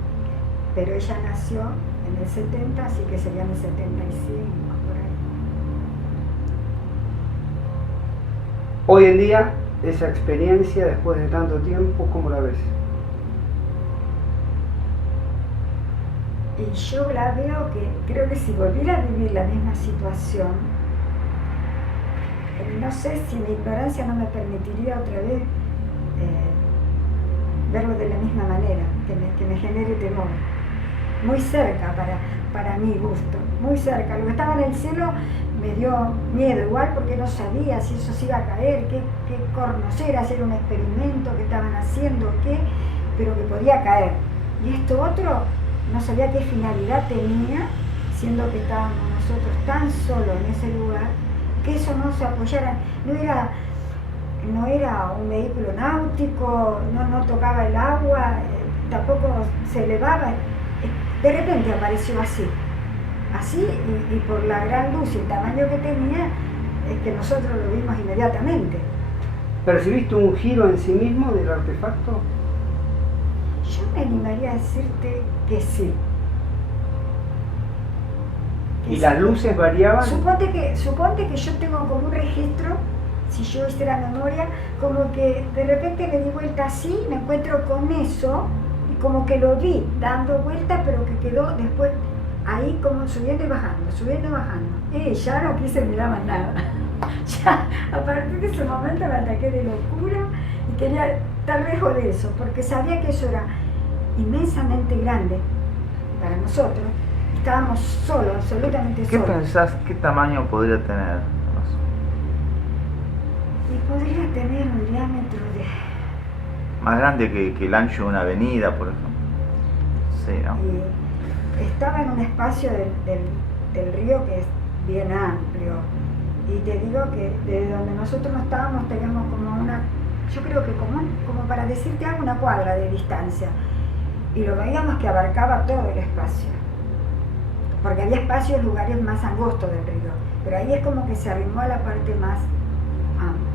pero ella nació en el 70, así que sería en el 75, por ahí. Hoy en día, esa experiencia, después de tanto tiempo, ¿cómo la ves? Y yo la veo que creo que si volviera a vivir la misma situación, no sé si mi ignorancia no me permitiría otra vez verlo de la misma manera, que me genere temor. Muy cerca para mi gusto, muy cerca. Lo que estaba en el cielo me dio miedo igual porque no sabía si eso se iba a caer, qué cornos era, si era un experimento que estaban haciendo o qué, pero que podía caer. Y esto otro, no sabía qué finalidad tenía, siendo que estábamos nosotros tan solos en ese lugar, que eso no se apoyara, no era un vehículo náutico, no tocaba el agua, tampoco se elevaba, de repente apareció así y por la gran luz y el tamaño que tenía, es que nosotros lo vimos inmediatamente. ¿Percibiste un giro en sí mismo del artefacto? Yo me animaría a decirte que sí. ¿Y las luces variaban? Suponte que yo tengo como un registro, si yo hiciera memoria, como que de repente me di vuelta así, me encuentro con eso, y como que lo vi dando vuelta, pero que quedó después ahí como subiendo y bajando. Y ya no quise mirar más nada. Ya, a partir de ese momento me ataqué de locura y quería estar lejos de eso, porque sabía que eso era inmensamente grande para nosotros. Estábamos solos, absolutamente ¿Qué solos. pensás, qué tamaño podría tener? Y podría tener un diámetro de... Más grande que el ancho de una avenida, por ejemplo. Sí, ¿no? Y estaba en un espacio del río que es bien amplio. Y te digo que desde donde nosotros no estábamos teníamos como una... Yo creo que como para decirte algo, una cuadra de distancia. Y lo veíamos que abarcaba todo el espacio. Porque había espacios, lugares más angostos del río, pero ahí es como que se arrimó a la parte más amplia.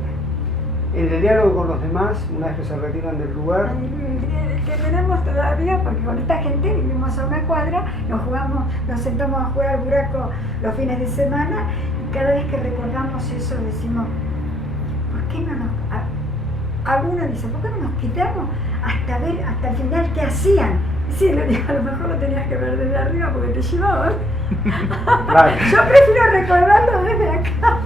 ¿En el diálogo con los demás, una vez que se retiran del lugar? El que tenemos todavía, porque con esta gente vivimos a una cuadra, nos sentamos a jugar al buraco los fines de semana, y cada vez que recordamos eso decimos, ¿por qué no nos...? Algunos dicen, ¿por qué no nos quitamos hasta ver hasta el final qué hacían? Sí, le digo, a lo mejor lo tenías que ver desde arriba porque te llevaban. Claro. Yo prefiero recordarlo desde acá.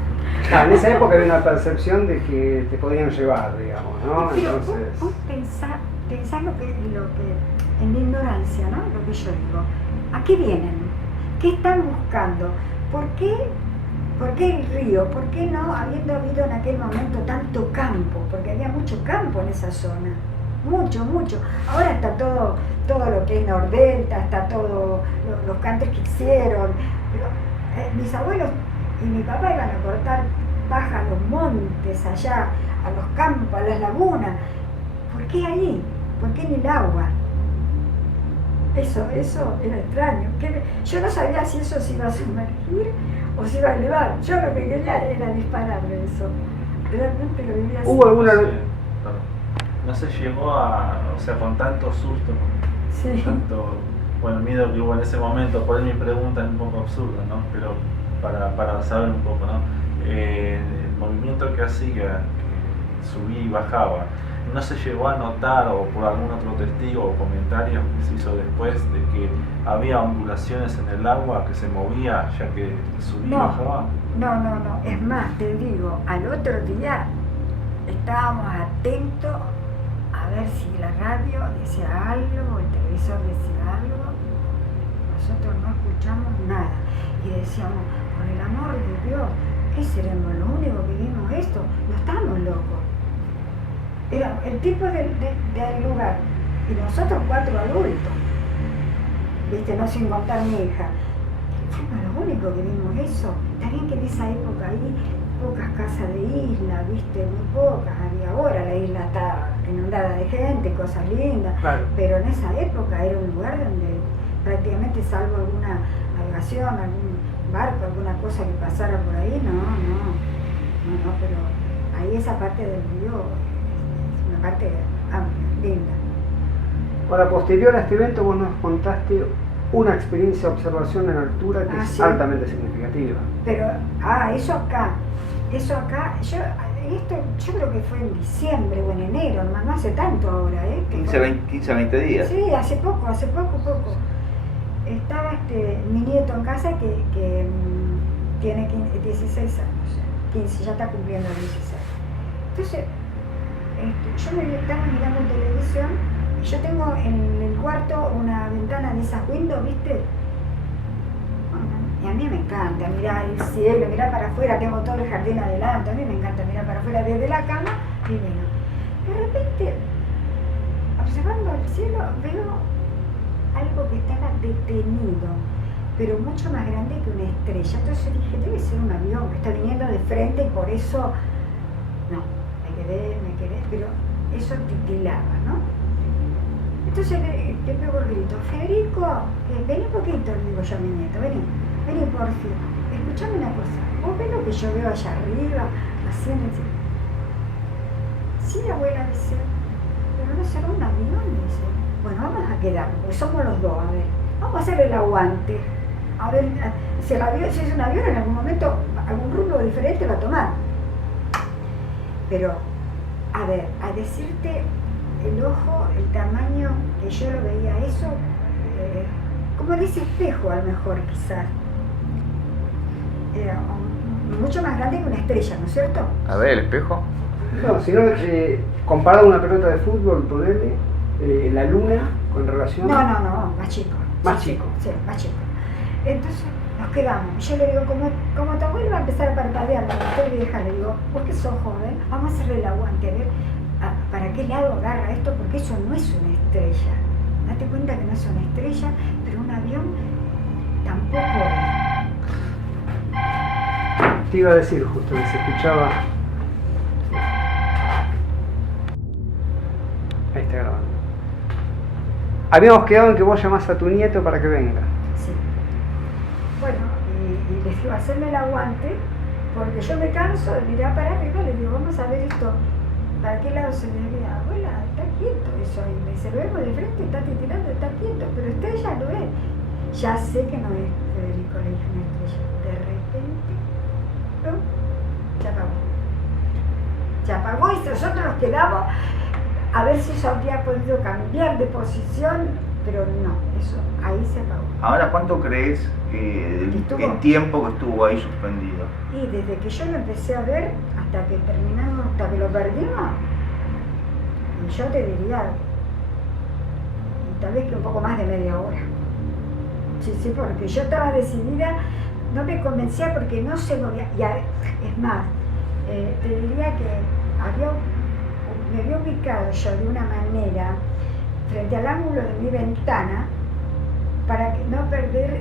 Claro, en esa época había una percepción de que te podían llevar, digamos, ¿no? Pero Entonces... vos pensás lo que, en mi ignorancia, ¿no? Lo que yo digo. ¿A qué vienen? ¿Qué están buscando? ¿Por qué el río? ¿Por qué no, habiendo habido en aquel momento tanto campo? Porque había mucho campo en esa zona. Mucho. Ahora está todo lo que es Nordelta, está todo los cantes que hicieron. Pero mis abuelos y mi papá iban a cortar paja a los montes, allá, a los campos, a las lagunas. ¿Por qué ahí? ¿Por qué en el agua? Eso era extraño. Yo no sabía si eso se iba a sumergir o se iba a elevar. Yo lo que quería era dispararle eso. Realmente lo vivía así. ¿Hubo alguna...? No se llegó a, o sea, con tanto susto, Sí. tanto, bueno, miedo que hubo en ese momento, por ahí mi pregunta es un poco absurda, ¿no? Pero para saber un poco, ¿no? El movimiento que hacía, que subía y bajaba, ¿no se llegó a notar, o por algún otro testigo o comentario que se hizo después, de que había ondulaciones en el agua, que se movía ya que subía y bajaba? No. Es más, te digo, al otro día estábamos atentos a ver si la radio decía algo, el televisor decía algo. Nosotros no escuchamos nada y decíamos, por el amor de Dios, ¿qué seremos lo único que vimos esto? No estamos locos. Era el tipo del lugar y nosotros 4 adultos, viste, no sin contar mi hija. Fuimos lo único que vimos eso. Está bien que en esa época ahí pocas casas de isla, viste, muy pocas había. Ahora la isla está inundada de gente, cosas lindas, Claro. pero en esa época era un lugar donde prácticamente, salvo alguna navegación, algún barco, alguna cosa que pasara por ahí, no, pero ahí esa parte del río es una parte amplia, linda. Ahora, posterior a este evento, vos nos contaste una experiencia de observación en altura que es Sí. altamente significativa. Pero, eso acá, yo creo que fue en diciembre o en enero, no hace tanto ahora, ¿eh? 15 a 20 días. Sí, hace poco. Estaba mi nieto en casa que tiene 16 años. 15, ya está cumpliendo 16. Entonces, yo me estaba mirando televisión y yo tengo en el cuarto una ventana de esas windows, ¿viste? Y a mí me encanta mirar el cielo, mirar para afuera, tengo todo el jardín adelante, a mí me encanta mirar para afuera desde la cama, divino. De repente, observando el cielo, veo algo que estaba detenido, pero mucho más grande que una estrella. Entonces dije, debe ser un avión que está viniendo de frente y por eso, no, me quedé, pero eso titilaba, ¿no? Entonces le pego el grito, Federico, vení un poquito, le digo yo a mi nieto, vení por fin, escuchame una cosa, vos ves lo que yo veo allá arriba, así en el cielo. Sí, abuela, dice, pero no será un avión, dice. Bueno, vamos a quedarnos, porque somos los dos, a ver, vamos a hacer el aguante. A ver, si el avión, si es un avión, en algún momento algún rumbo diferente va a tomar. Pero, a ver, a decirte el ojo, el tamaño que yo lo veía eso, como de ese espejo a lo mejor quizás. Era mucho más grande que una estrella, ¿no es cierto? A ver, el espejo. No, sino comparado a una pelota de fútbol, ponerle la luna con relación... No, más chico. Más chico. Sí, más chico. Entonces nos quedamos. Yo le digo, como tu abuelo va a empezar a parpadear, la vieja, le digo, vos que sos joven, vamos a hacerle el aguante, a ver para qué lado agarra esto, porque eso no es una estrella. Date cuenta que no es una estrella, pero un avión tampoco es. Te iba a decir justo que se escuchaba... Ahí está grabando. Habíamos quedado en que vos llamás a tu nieto para que venga. Sí. Bueno, y les digo, hacerme el aguante, porque yo me canso de mirar para arriba, les digo, vamos a ver esto, ¿para qué lado se desvía? Abuela, está quieto eso, y me dice, lo vemos de frente, está titilando, está quieto, pero estrella lo es. Ya sé que no es, Federico, le dije una estrella. De repente, ¡pum!, se apagó y nosotros nos quedamos a ver si eso habría podido cambiar de posición, pero no, eso, ahí se apagó. Ahora, ¿cuánto crees el tiempo que estuvo ahí suspendido? Y desde que yo lo empecé a ver hasta que terminamos, hasta que lo perdimos, y yo te diría, tal vez que un poco más de media hora. Sí, porque yo estaba decidida, no me convencía porque no se movía. Y es más, te diría que me había ubicado yo de una manera frente al ángulo de mi ventana para que no perder,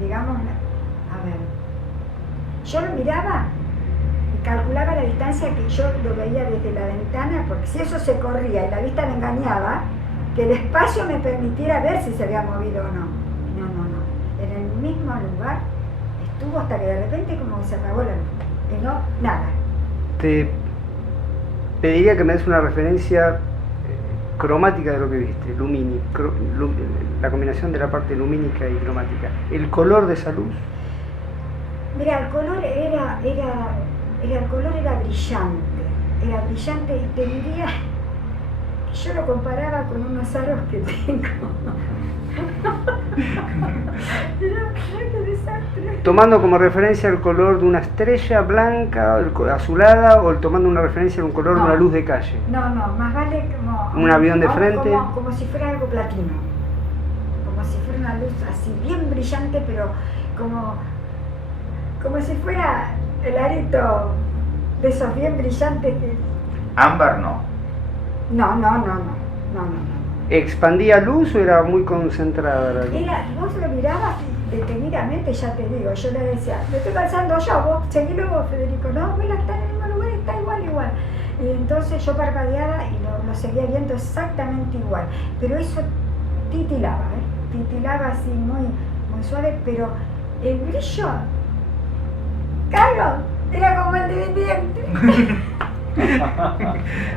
digamos, a ver, yo lo miraba y calculaba la distancia que yo lo veía desde la ventana, porque si eso se corría y la vista me engañaba, que el espacio me permitiera ver si se había movido o no. No. En el mismo lugar estuvo hasta que de repente como se apagó la luz. Y no, nada. Te pediría que me des una referencia cromática de lo que viste, la combinación de la parte lumínica y cromática. ¿El color de esa luz? Mira, el color era brillante y te diría que yo lo comparaba con unos aros que tengo. ¡Qué desastre! Tomando como referencia el color de una estrella blanca, azulada, o tomando una referencia de un color de una luz de calle. No, más vale como... ¿Un avión de frente? Como si fuera algo platino. Como si fuera una luz así, bien brillante, pero como si fuera el arito de esos bien brillantes que... Ámbar no. No. ¿Expandía luz o era muy concentrada la luz? Vos lo mirabas detenidamente, ya te digo, yo le decía, me estoy cansando yo, vos seguilo vos, Federico, no, abuela, está en el mismo lugar, está igual. Y entonces yo parpadeaba y lo seguía viendo exactamente igual, pero eso titilaba así muy suave, pero el brillo, Carlos, era como el de mi diente.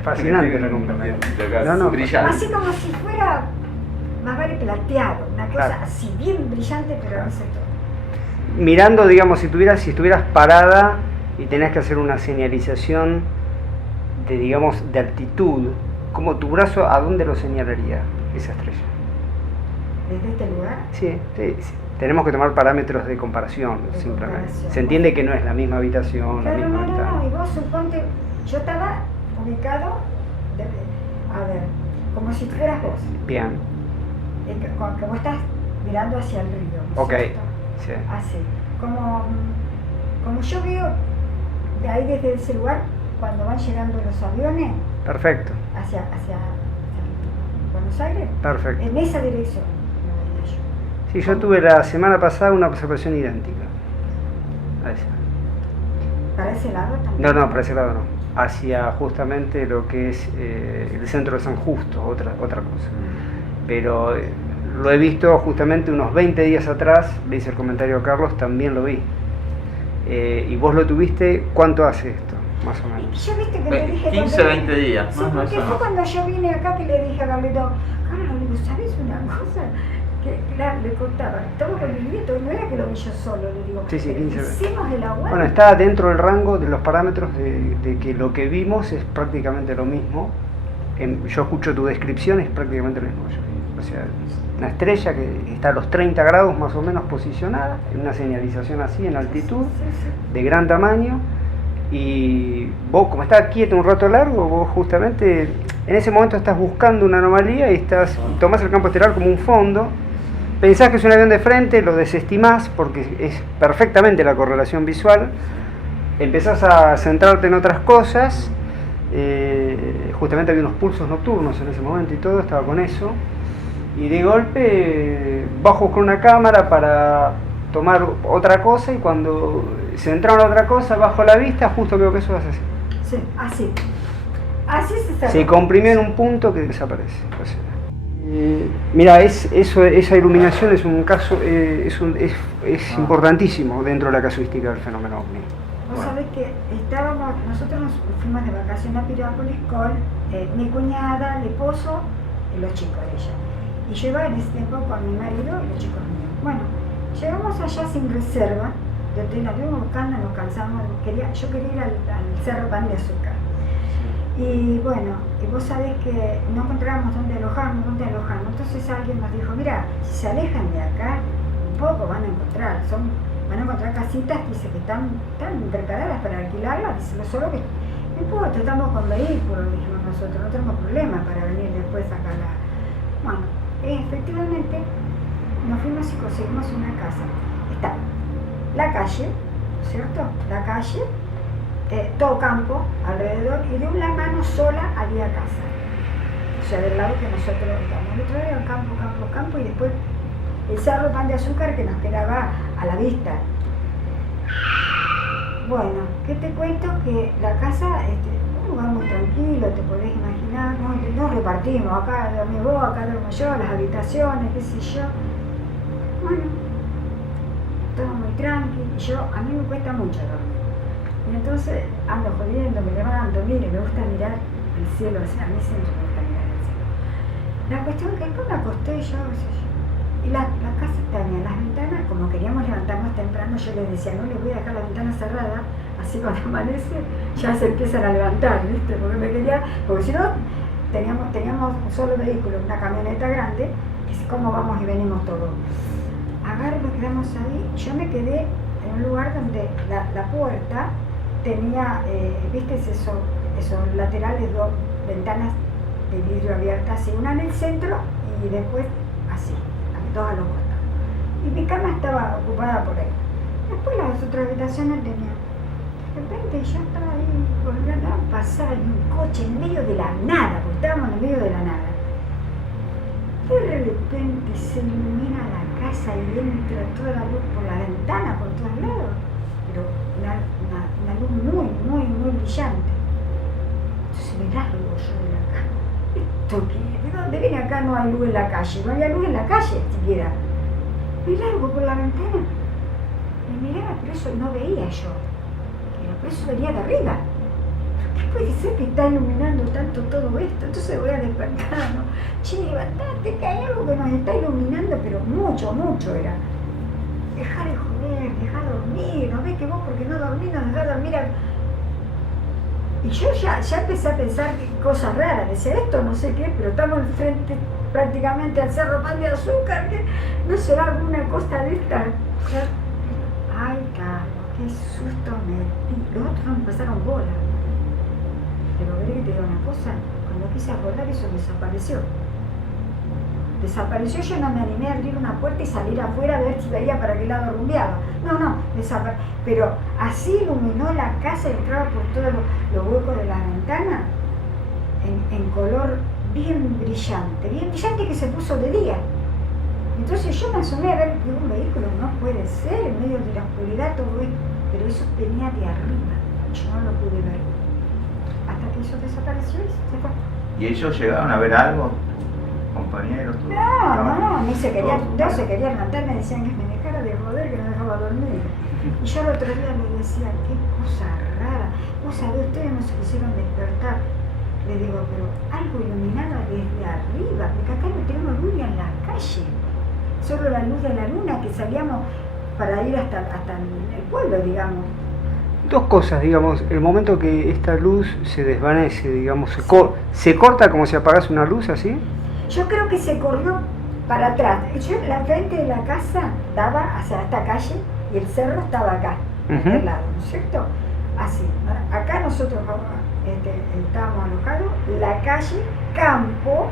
Fascinante la comparación. No, brillante. Así como si fuera, más vale plateado, una cosa así, bien brillante, pero no sé todo. Mirando, digamos, si estuvieras parada y tenés que hacer una señalización de altitud, como tu brazo, ¿a dónde lo señalaría esa estrella? desde este lugar. Sí, sí. Tenemos que tomar parámetros de comparación, simplemente. Comparación. Se entiende que no es la misma habitación, la Claro, misma no, ventana. y vos suponte, yo estaba ubicado, a ver, como si fueras vos, Bien, que vos estás mirando hacia el río, ¿no es ok. cierto? Sí. Así, como yo veo de ahí desde ese lugar, cuando van llegando los aviones Perfecto, hacia Buenos Aires, perfecto. en esa dirección me veía yo. Sí, yo tuve la semana pasada una observación idéntica. A esa. ¿Para ese lado también? No, para ese lado no. Hacia justamente lo que es el centro de San Justo, otra cosa. Pero lo he visto justamente unos 20 días atrás, le hice el comentario a Carlos, también lo vi. Y vos lo tuviste, ¿cuánto hace esto? Más o menos. Yo viste que le dije 15, cuando- 20 días. Sí, No, porque eso fue no. cuando yo vine acá que le dije a Carlito, Carlos, le digo, ¿sabes una cosa? Que claro, le contaba, estaba con mi nieto, no era que lo vi yo solo, le digo, Sí, pero 15 veces. hicimos el aguante. Bueno, está dentro del rango de los parámetros de que lo que vimos es prácticamente lo mismo. Yo escucho tu descripción, es prácticamente lo mismo que yo vi. O sea, una estrella que está a los 30 grados más o menos posicionada, en una señalización así, en altitud, Sí, sí. de gran tamaño. Y vos, como estás quieto un rato largo, vos justamente en ese momento estás buscando una anomalía y tomás el campo estelar como un fondo. Pensás que es un avión de frente, lo desestimás porque es perfectamente la correlación visual, empezás a centrarte en otras cosas, justamente había unos pulsos nocturnos en ese momento y todo, estaba con eso, y de golpe bajo con una cámara para tomar otra cosa y cuando centraron en otra cosa, bajo la vista, justo veo que eso hace así. Sí, así. Así se cerró. Se comprimió en un punto que desaparece. O sea, mira, esa iluminación es un caso, es importantísimo dentro de la casuística del fenómeno ovni. Vos sabés que nosotros nos fuimos de vacaciones a Pirápolis con mi cuñada, el esposo y los chicos de ella. Y yo iba en ese tiempo con mi marido y los chicos míos. Bueno, llegamos allá sin reserva, de hotel, anduvimos buscando, nos cansamos, yo quería ir al Cerro Pan de Azúcar. Y bueno, y vos sabés que no encontrábamos dónde alojarnos. Entonces alguien nos dijo, mira, si se alejan de acá, un poco van a encontrar casitas, dice, que están preparadas para alquilarlas, dice, solo que no importa, estamos con vehículos, dijimos nosotros, no tenemos problema para venir después acá. Bueno, efectivamente nos fuimos y conseguimos una casa. Está la calle, ¿cierto? La calle, todo campo alrededor, y de una mano sola había casa. O sea, del lado que nosotros estamos. El otro era campo, y después el Cerro Pan de Azúcar que nos quedaba a la vista. Bueno, ¿qué te cuento? Que la casa, un lugar muy tranquilo, te podés imaginar, nos repartimos, acá dormís vos, acá duermo yo, las habitaciones, qué sé yo. Bueno, todo muy tranquilo, a mí me cuesta mucho dormir. Y entonces ando jodiendo, me levanto, mire, me gusta mirar el cielo, o sea, a mí siempre me gusta mirar el cielo. La cuestión es que después me acosté y yo, qué sé yo. Y la casa tenía las ventanas, como queríamos levantarnos temprano, yo les decía, no les voy a dejar la ventana cerrada, así cuando amanece ya se empiezan a levantar, ¿viste? Porque si no, teníamos un solo vehículo, una camioneta grande, que es como vamos y venimos todos. Agarro, nos quedamos ahí, yo me quedé en un lugar donde la puerta tenía, ¿viste? Esos laterales, dos ventanas de vidrio abiertas, así, una en el centro y después así, dos a los costados. Y mi cama estaba ocupada por ahí. Después las otras habitaciones tenían. De repente yo estaba ahí, volviendo a pasar en un coche en medio de la nada, porque estábamos en medio de la nada. De repente se ilumina la casa y entra toda la luz por la ventana, por todos lados. Pero una luz muy brillante. Entonces me largo yo de la cama. ¿De dónde viene acá? No hay luz en la calle, no había luz en la calle siquiera. Me largo por la ventana, me miraba, pero eso no veía yo, pero eso venía de arriba. ¿Qué puede ser que está iluminando tanto todo esto? Entonces voy a despertar, ¿no? Che, levantate, que hay algo que nos está iluminando, pero mucho era. Dejar de joder, dejar dormir, ¿no ves que vos porque no dormís nos dejás dormir? Y yo ya empecé a pensar cosas raras, decía esto no sé qué, pero estamos enfrente prácticamente al Cerro Pan de Azúcar, que no será alguna cosa de esta. Ay, Carlos, qué susto me di. Los otros no me pasaron bola. Pero veré que te digo una cosa, cuando quise acordar eso desapareció. Desapareció, yo no me animé a abrir una puerta y salir afuera a ver si veía para qué lado rumbeaba. No, desapareció. Pero así iluminó la casa y entraba por todos los huecos de la ventana en color bien brillante que se puso de día. Entonces yo me asomé a ver que un vehículo no puede ser, en medio de la oscuridad todo esto, pero eso venía de arriba, yo no lo pude ver. Hasta que eso desapareció y se fue. ¿Y ellos llegaron a ver algo? ¿Compañeros? No, a mí se querían matar, me decían que me dejara de joder, que no dejaba dormir. Y yo el otro día le decía, qué cosa rara, vos sabés, ustedes no se quisieron despertar. Le digo, pero algo iluminaba desde arriba, porque acá no tenemos luz ni en la calle. Solo la luz de la luna que salíamos para ir hasta el pueblo, digamos. Dos cosas, digamos, el momento que esta luz se desvanece, digamos, se corta como si apagase una luz así. Yo creo que se corrió para atrás. La frente de la casa daba hacia esta calle y el cerro estaba acá, de aquel lado, ¿no es cierto? Así. Acá nosotros estábamos alojados, la calle, campo,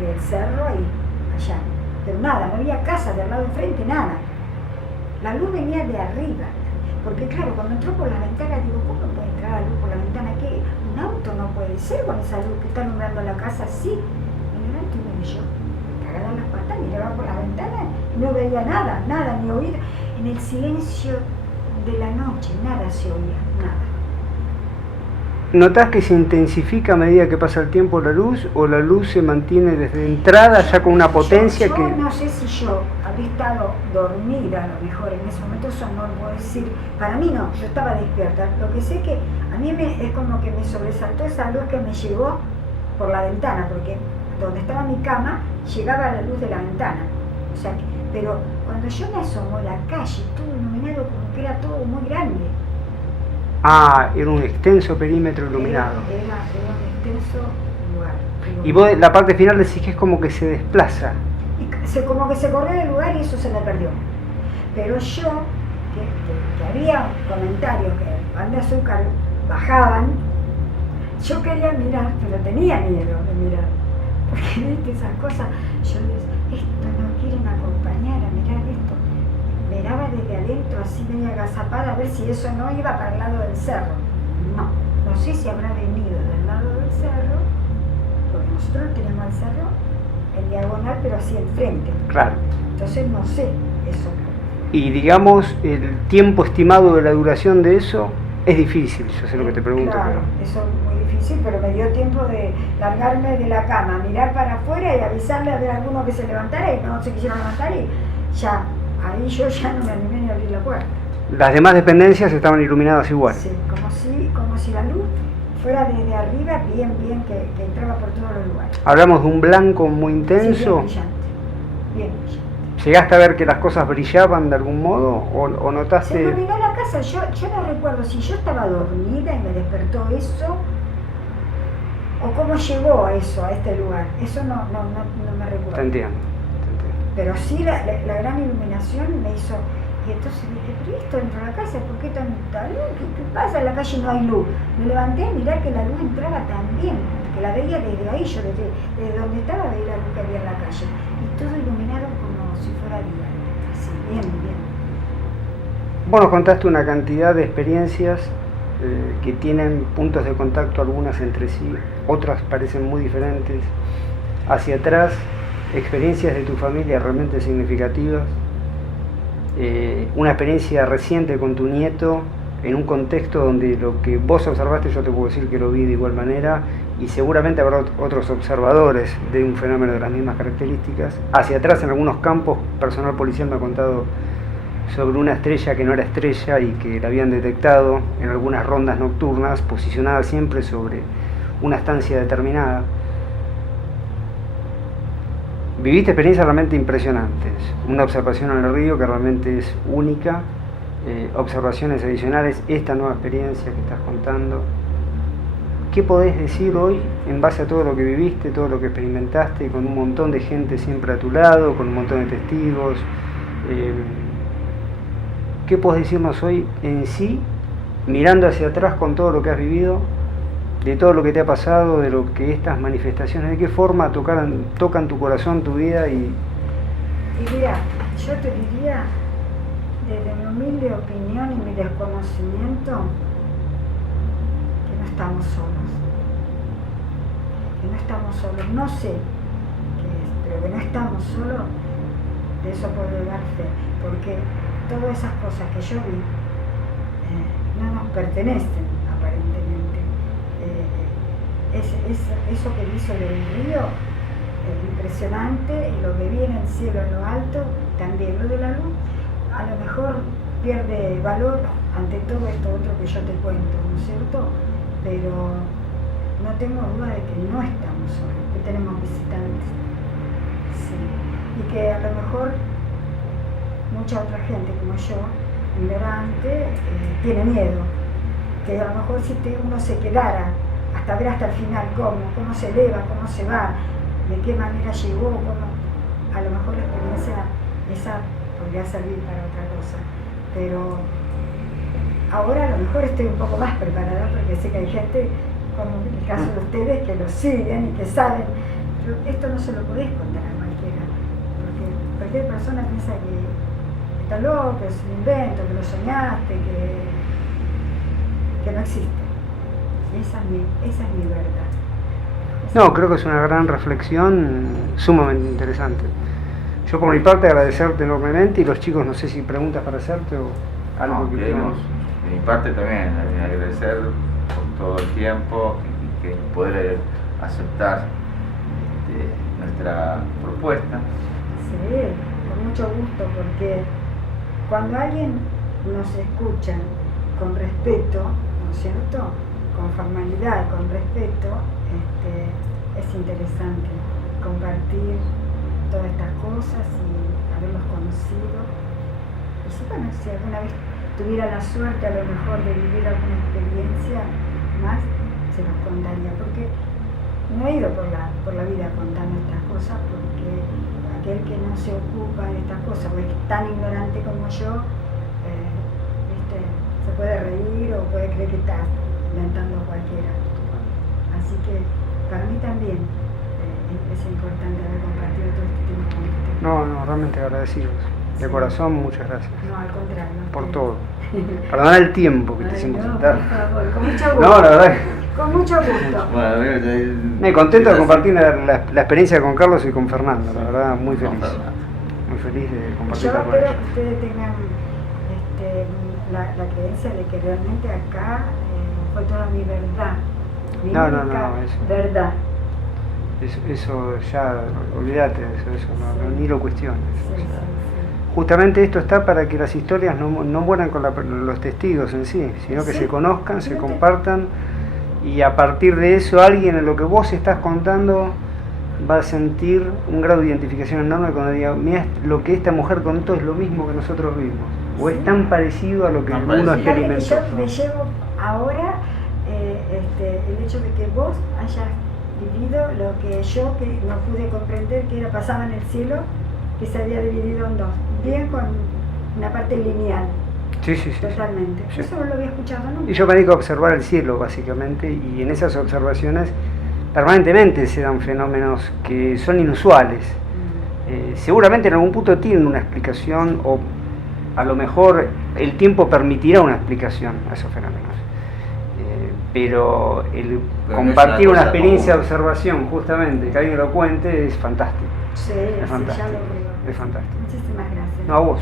y el cerro ahí, allá. Pero nada, no había casa de al lado de frente, nada. La luz venía de arriba. Porque claro, cuando entró por la ventana, digo, ¿cómo puede entrar la luz por la ventana? ¿Qué? Un auto no puede ser con esa luz que está alumbrando la casa así. En el auto y yo, cagada las patas, miraba por la ventana y no veía nada, ni oído. En el silencio de la noche, nada se oía, nada. ¿Notás que se intensifica a medida que pasa el tiempo la luz o la luz se mantiene desde entrada ya con una potencia yo que...? No sé si yo habría estado dormida a lo mejor en ese momento, eso no lo puedo decir. Para mí no, yo estaba despierta. Lo que sé que a mí es como que me sobresaltó esa luz que me llegó por la ventana, porque donde estaba mi cama llegaba la luz de la ventana. O sea, pero cuando yo me asomo, la calle estuvo iluminado como que era todo muy grande. Ah, era un extenso perímetro iluminado. Era un extenso lugar. Y vos la parte final decís que es como que se desplaza. Como que se corrió del lugar y eso se me perdió. Pero yo, que había comentarios que el Pan de Azúcar bajaban, yo quería mirar, pero tenía miedo de mirar. Porque viste esas cosas, yo decía, esto no quieren acompañar a mirar esto. Miraba desde adentro así media agazapada a ver si eso no iba para el lado del cerro. No sé si habrá venido del lado del cerro, porque nosotros tenemos el cerro en diagonal pero así enfrente. Claro. Entonces no sé eso. Y digamos, el tiempo estimado de la duración de eso es difícil, yo sé lo que te pregunto. Claro, pero... eso es muy difícil, pero me dio tiempo de largarme de la cama, mirar para afuera y avisarle a ver a alguno que se levantara y no se quisieron levantar y ya. Ahí yo ya no me animé ni a abrir la puerta. Las demás dependencias estaban iluminadas igual. Sí, como si la luz fuera desde arriba, bien, que entraba por todos los lugares. Hablamos de un blanco muy intenso. Sí, bien brillante. ¿Llegaste a ver que las cosas brillaban de algún modo o notaste...? Se iluminó la casa, yo no recuerdo si yo estaba dormida y me despertó eso o cómo llegó eso a este lugar. Eso no me recuerdo. Te entiendo. Pero sí la gran iluminación me hizo, y entonces dije, pero esto dentro de la casa, ¿por qué tanta luz? ¿Qué pasa? En la calle no hay luz. Me levanté a mirar que la luz entraba también, que la veía desde ahí, yo desde donde estaba veía la luz que había en la calle. Y todo iluminado como si fuera día, así, bien. Vos nos contaste una cantidad de experiencias que tienen puntos de contacto algunas entre sí, otras parecen muy diferentes. Hacia atrás, experiencias de tu familia realmente significativas, una experiencia reciente con tu nieto en un contexto donde lo que vos observaste yo te puedo decir que lo vi de igual manera y seguramente habrá otros observadores de un fenómeno de las mismas características. Hacia atrás en algunos campos, personal policial me ha contado sobre una estrella que no era estrella y que la habían detectado en algunas rondas nocturnas, posicionada siempre sobre una estancia determinada. Viviste experiencias realmente impresionantes, una observación en el río que realmente es única, observaciones adicionales, esta nueva experiencia que estás contando. ¿qué podés decir hoy en base a todo lo que viviste, todo lo que experimentaste, con un montón de gente siempre a tu lado, con un montón de testigos? ¿Qué podés decirnos hoy en sí, mirando hacia atrás con todo lo que has vivido, de todo lo que te ha pasado, de lo que estas manifestaciones, de qué forma tocan tu corazón, tu vida? Y mira, yo te diría, desde mi humilde opinión y mi desconocimiento, que no estamos solos. Que no estamos solos. No sé qué es, pero que no estamos solos, de eso puedo dar fe. Porque todas esas cosas que yo vi no nos pertenecen, aparentemente. Eso que hizo del río es impresionante, y lo que vi en el cielo en lo alto también. Lo de la luz a lo mejor pierde valor ante todo esto otro que yo te cuento, ¿no es cierto? Pero no tengo duda de que no estamos solos, que tenemos visitantes, sí. Y que a lo mejor mucha otra gente como yo, ignorante, tiene miedo, que a lo mejor si uno se quedara hasta ver hasta el final cómo se eleva, cómo se va, de qué manera llegó, a lo mejor la experiencia esa podría servir para otra cosa. Pero ahora a lo mejor estoy un poco más preparada, porque sé que hay gente, como en el caso de ustedes, que lo siguen y que saben. Pero esto no se lo podés contar a cualquiera, porque cualquier persona piensa que está loco, que es un invento, que lo soñaste, que no existe. Esa es mi verdad. no, creo que es una gran reflexión sumamente interesante. Yo por mi parte agradecerte enormemente, y los chicos no sé si preguntas para hacerte o algo No, que queremos, quieran. de mi parte también, agradecer por todo el tiempo y que poder aceptar nuestra propuesta. Sí, con mucho gusto, porque cuando alguien nos escucha con respeto, ¿no es cierto?, con formalidad y con respeto, es interesante compartir todas estas cosas y haberlos conocido. Y si, bueno, si alguna vez tuviera la suerte a lo mejor de vivir alguna experiencia más, se los contaría, porque no he ido por la vida contando estas cosas, porque aquel que no se ocupa de estas cosas, o es tan ignorante como yo, se puede reír o puede creer que está inventando cualquiera. Así que para mí también es importante haber compartido todo este tiempo con ustedes. No, realmente agradecidos. De Sí. corazón, muchas gracias. No, al contrario. Por ustedes. todo. Para dar el tiempo que te Ay, hicimos no, sentar. por favor, con mucho gusto. No, la verdad que Con mucho gusto. me contento de compartir la experiencia con Carlos y con Fernando, la verdad, muy feliz. Muy feliz de Yo compartirla con espero ellos. que ustedes tengan la creencia de que realmente acá fue toda mi verdad. Mi No, única eso. verdad. Eso ya, olvídate de eso, ni lo cuestiones. Sí, O sea, sí, sí. justamente esto está para que las historias no mueran con los testigos en sí, sino que Sí. se conozcan, se Fíjate. compartan, y a partir de eso alguien en lo que vos estás contando va a sentir un grado de identificación enorme cuando diga, mira, lo que esta mujer contó es lo mismo que nosotros vimos, o es tan parecido a lo que Tan uno parecido. Fíjate que experimentó. yo me llevo ahora el hecho de que vos hayas vivido lo que yo que no pude comprender, que pasaba en el cielo, que se había dividido en dos, bien con una parte lineal, Sí. totalmente. Sí. Eso no lo había escuchado nunca. Y yo me dedico a observar el cielo, básicamente, y en esas observaciones permanentemente se dan fenómenos que son inusuales. Seguramente en algún punto tienen una explicación, o a lo mejor el tiempo permitirá una explicación a esos fenómenos. Pero el Pero compartir no es una una cosa experiencia de común. observación, justamente, que alguien lo cuente, es fantástico. Sí, Es sí, fantástico. ya lo creo. Es fantástico. Muchísimas gracias. No, a vos.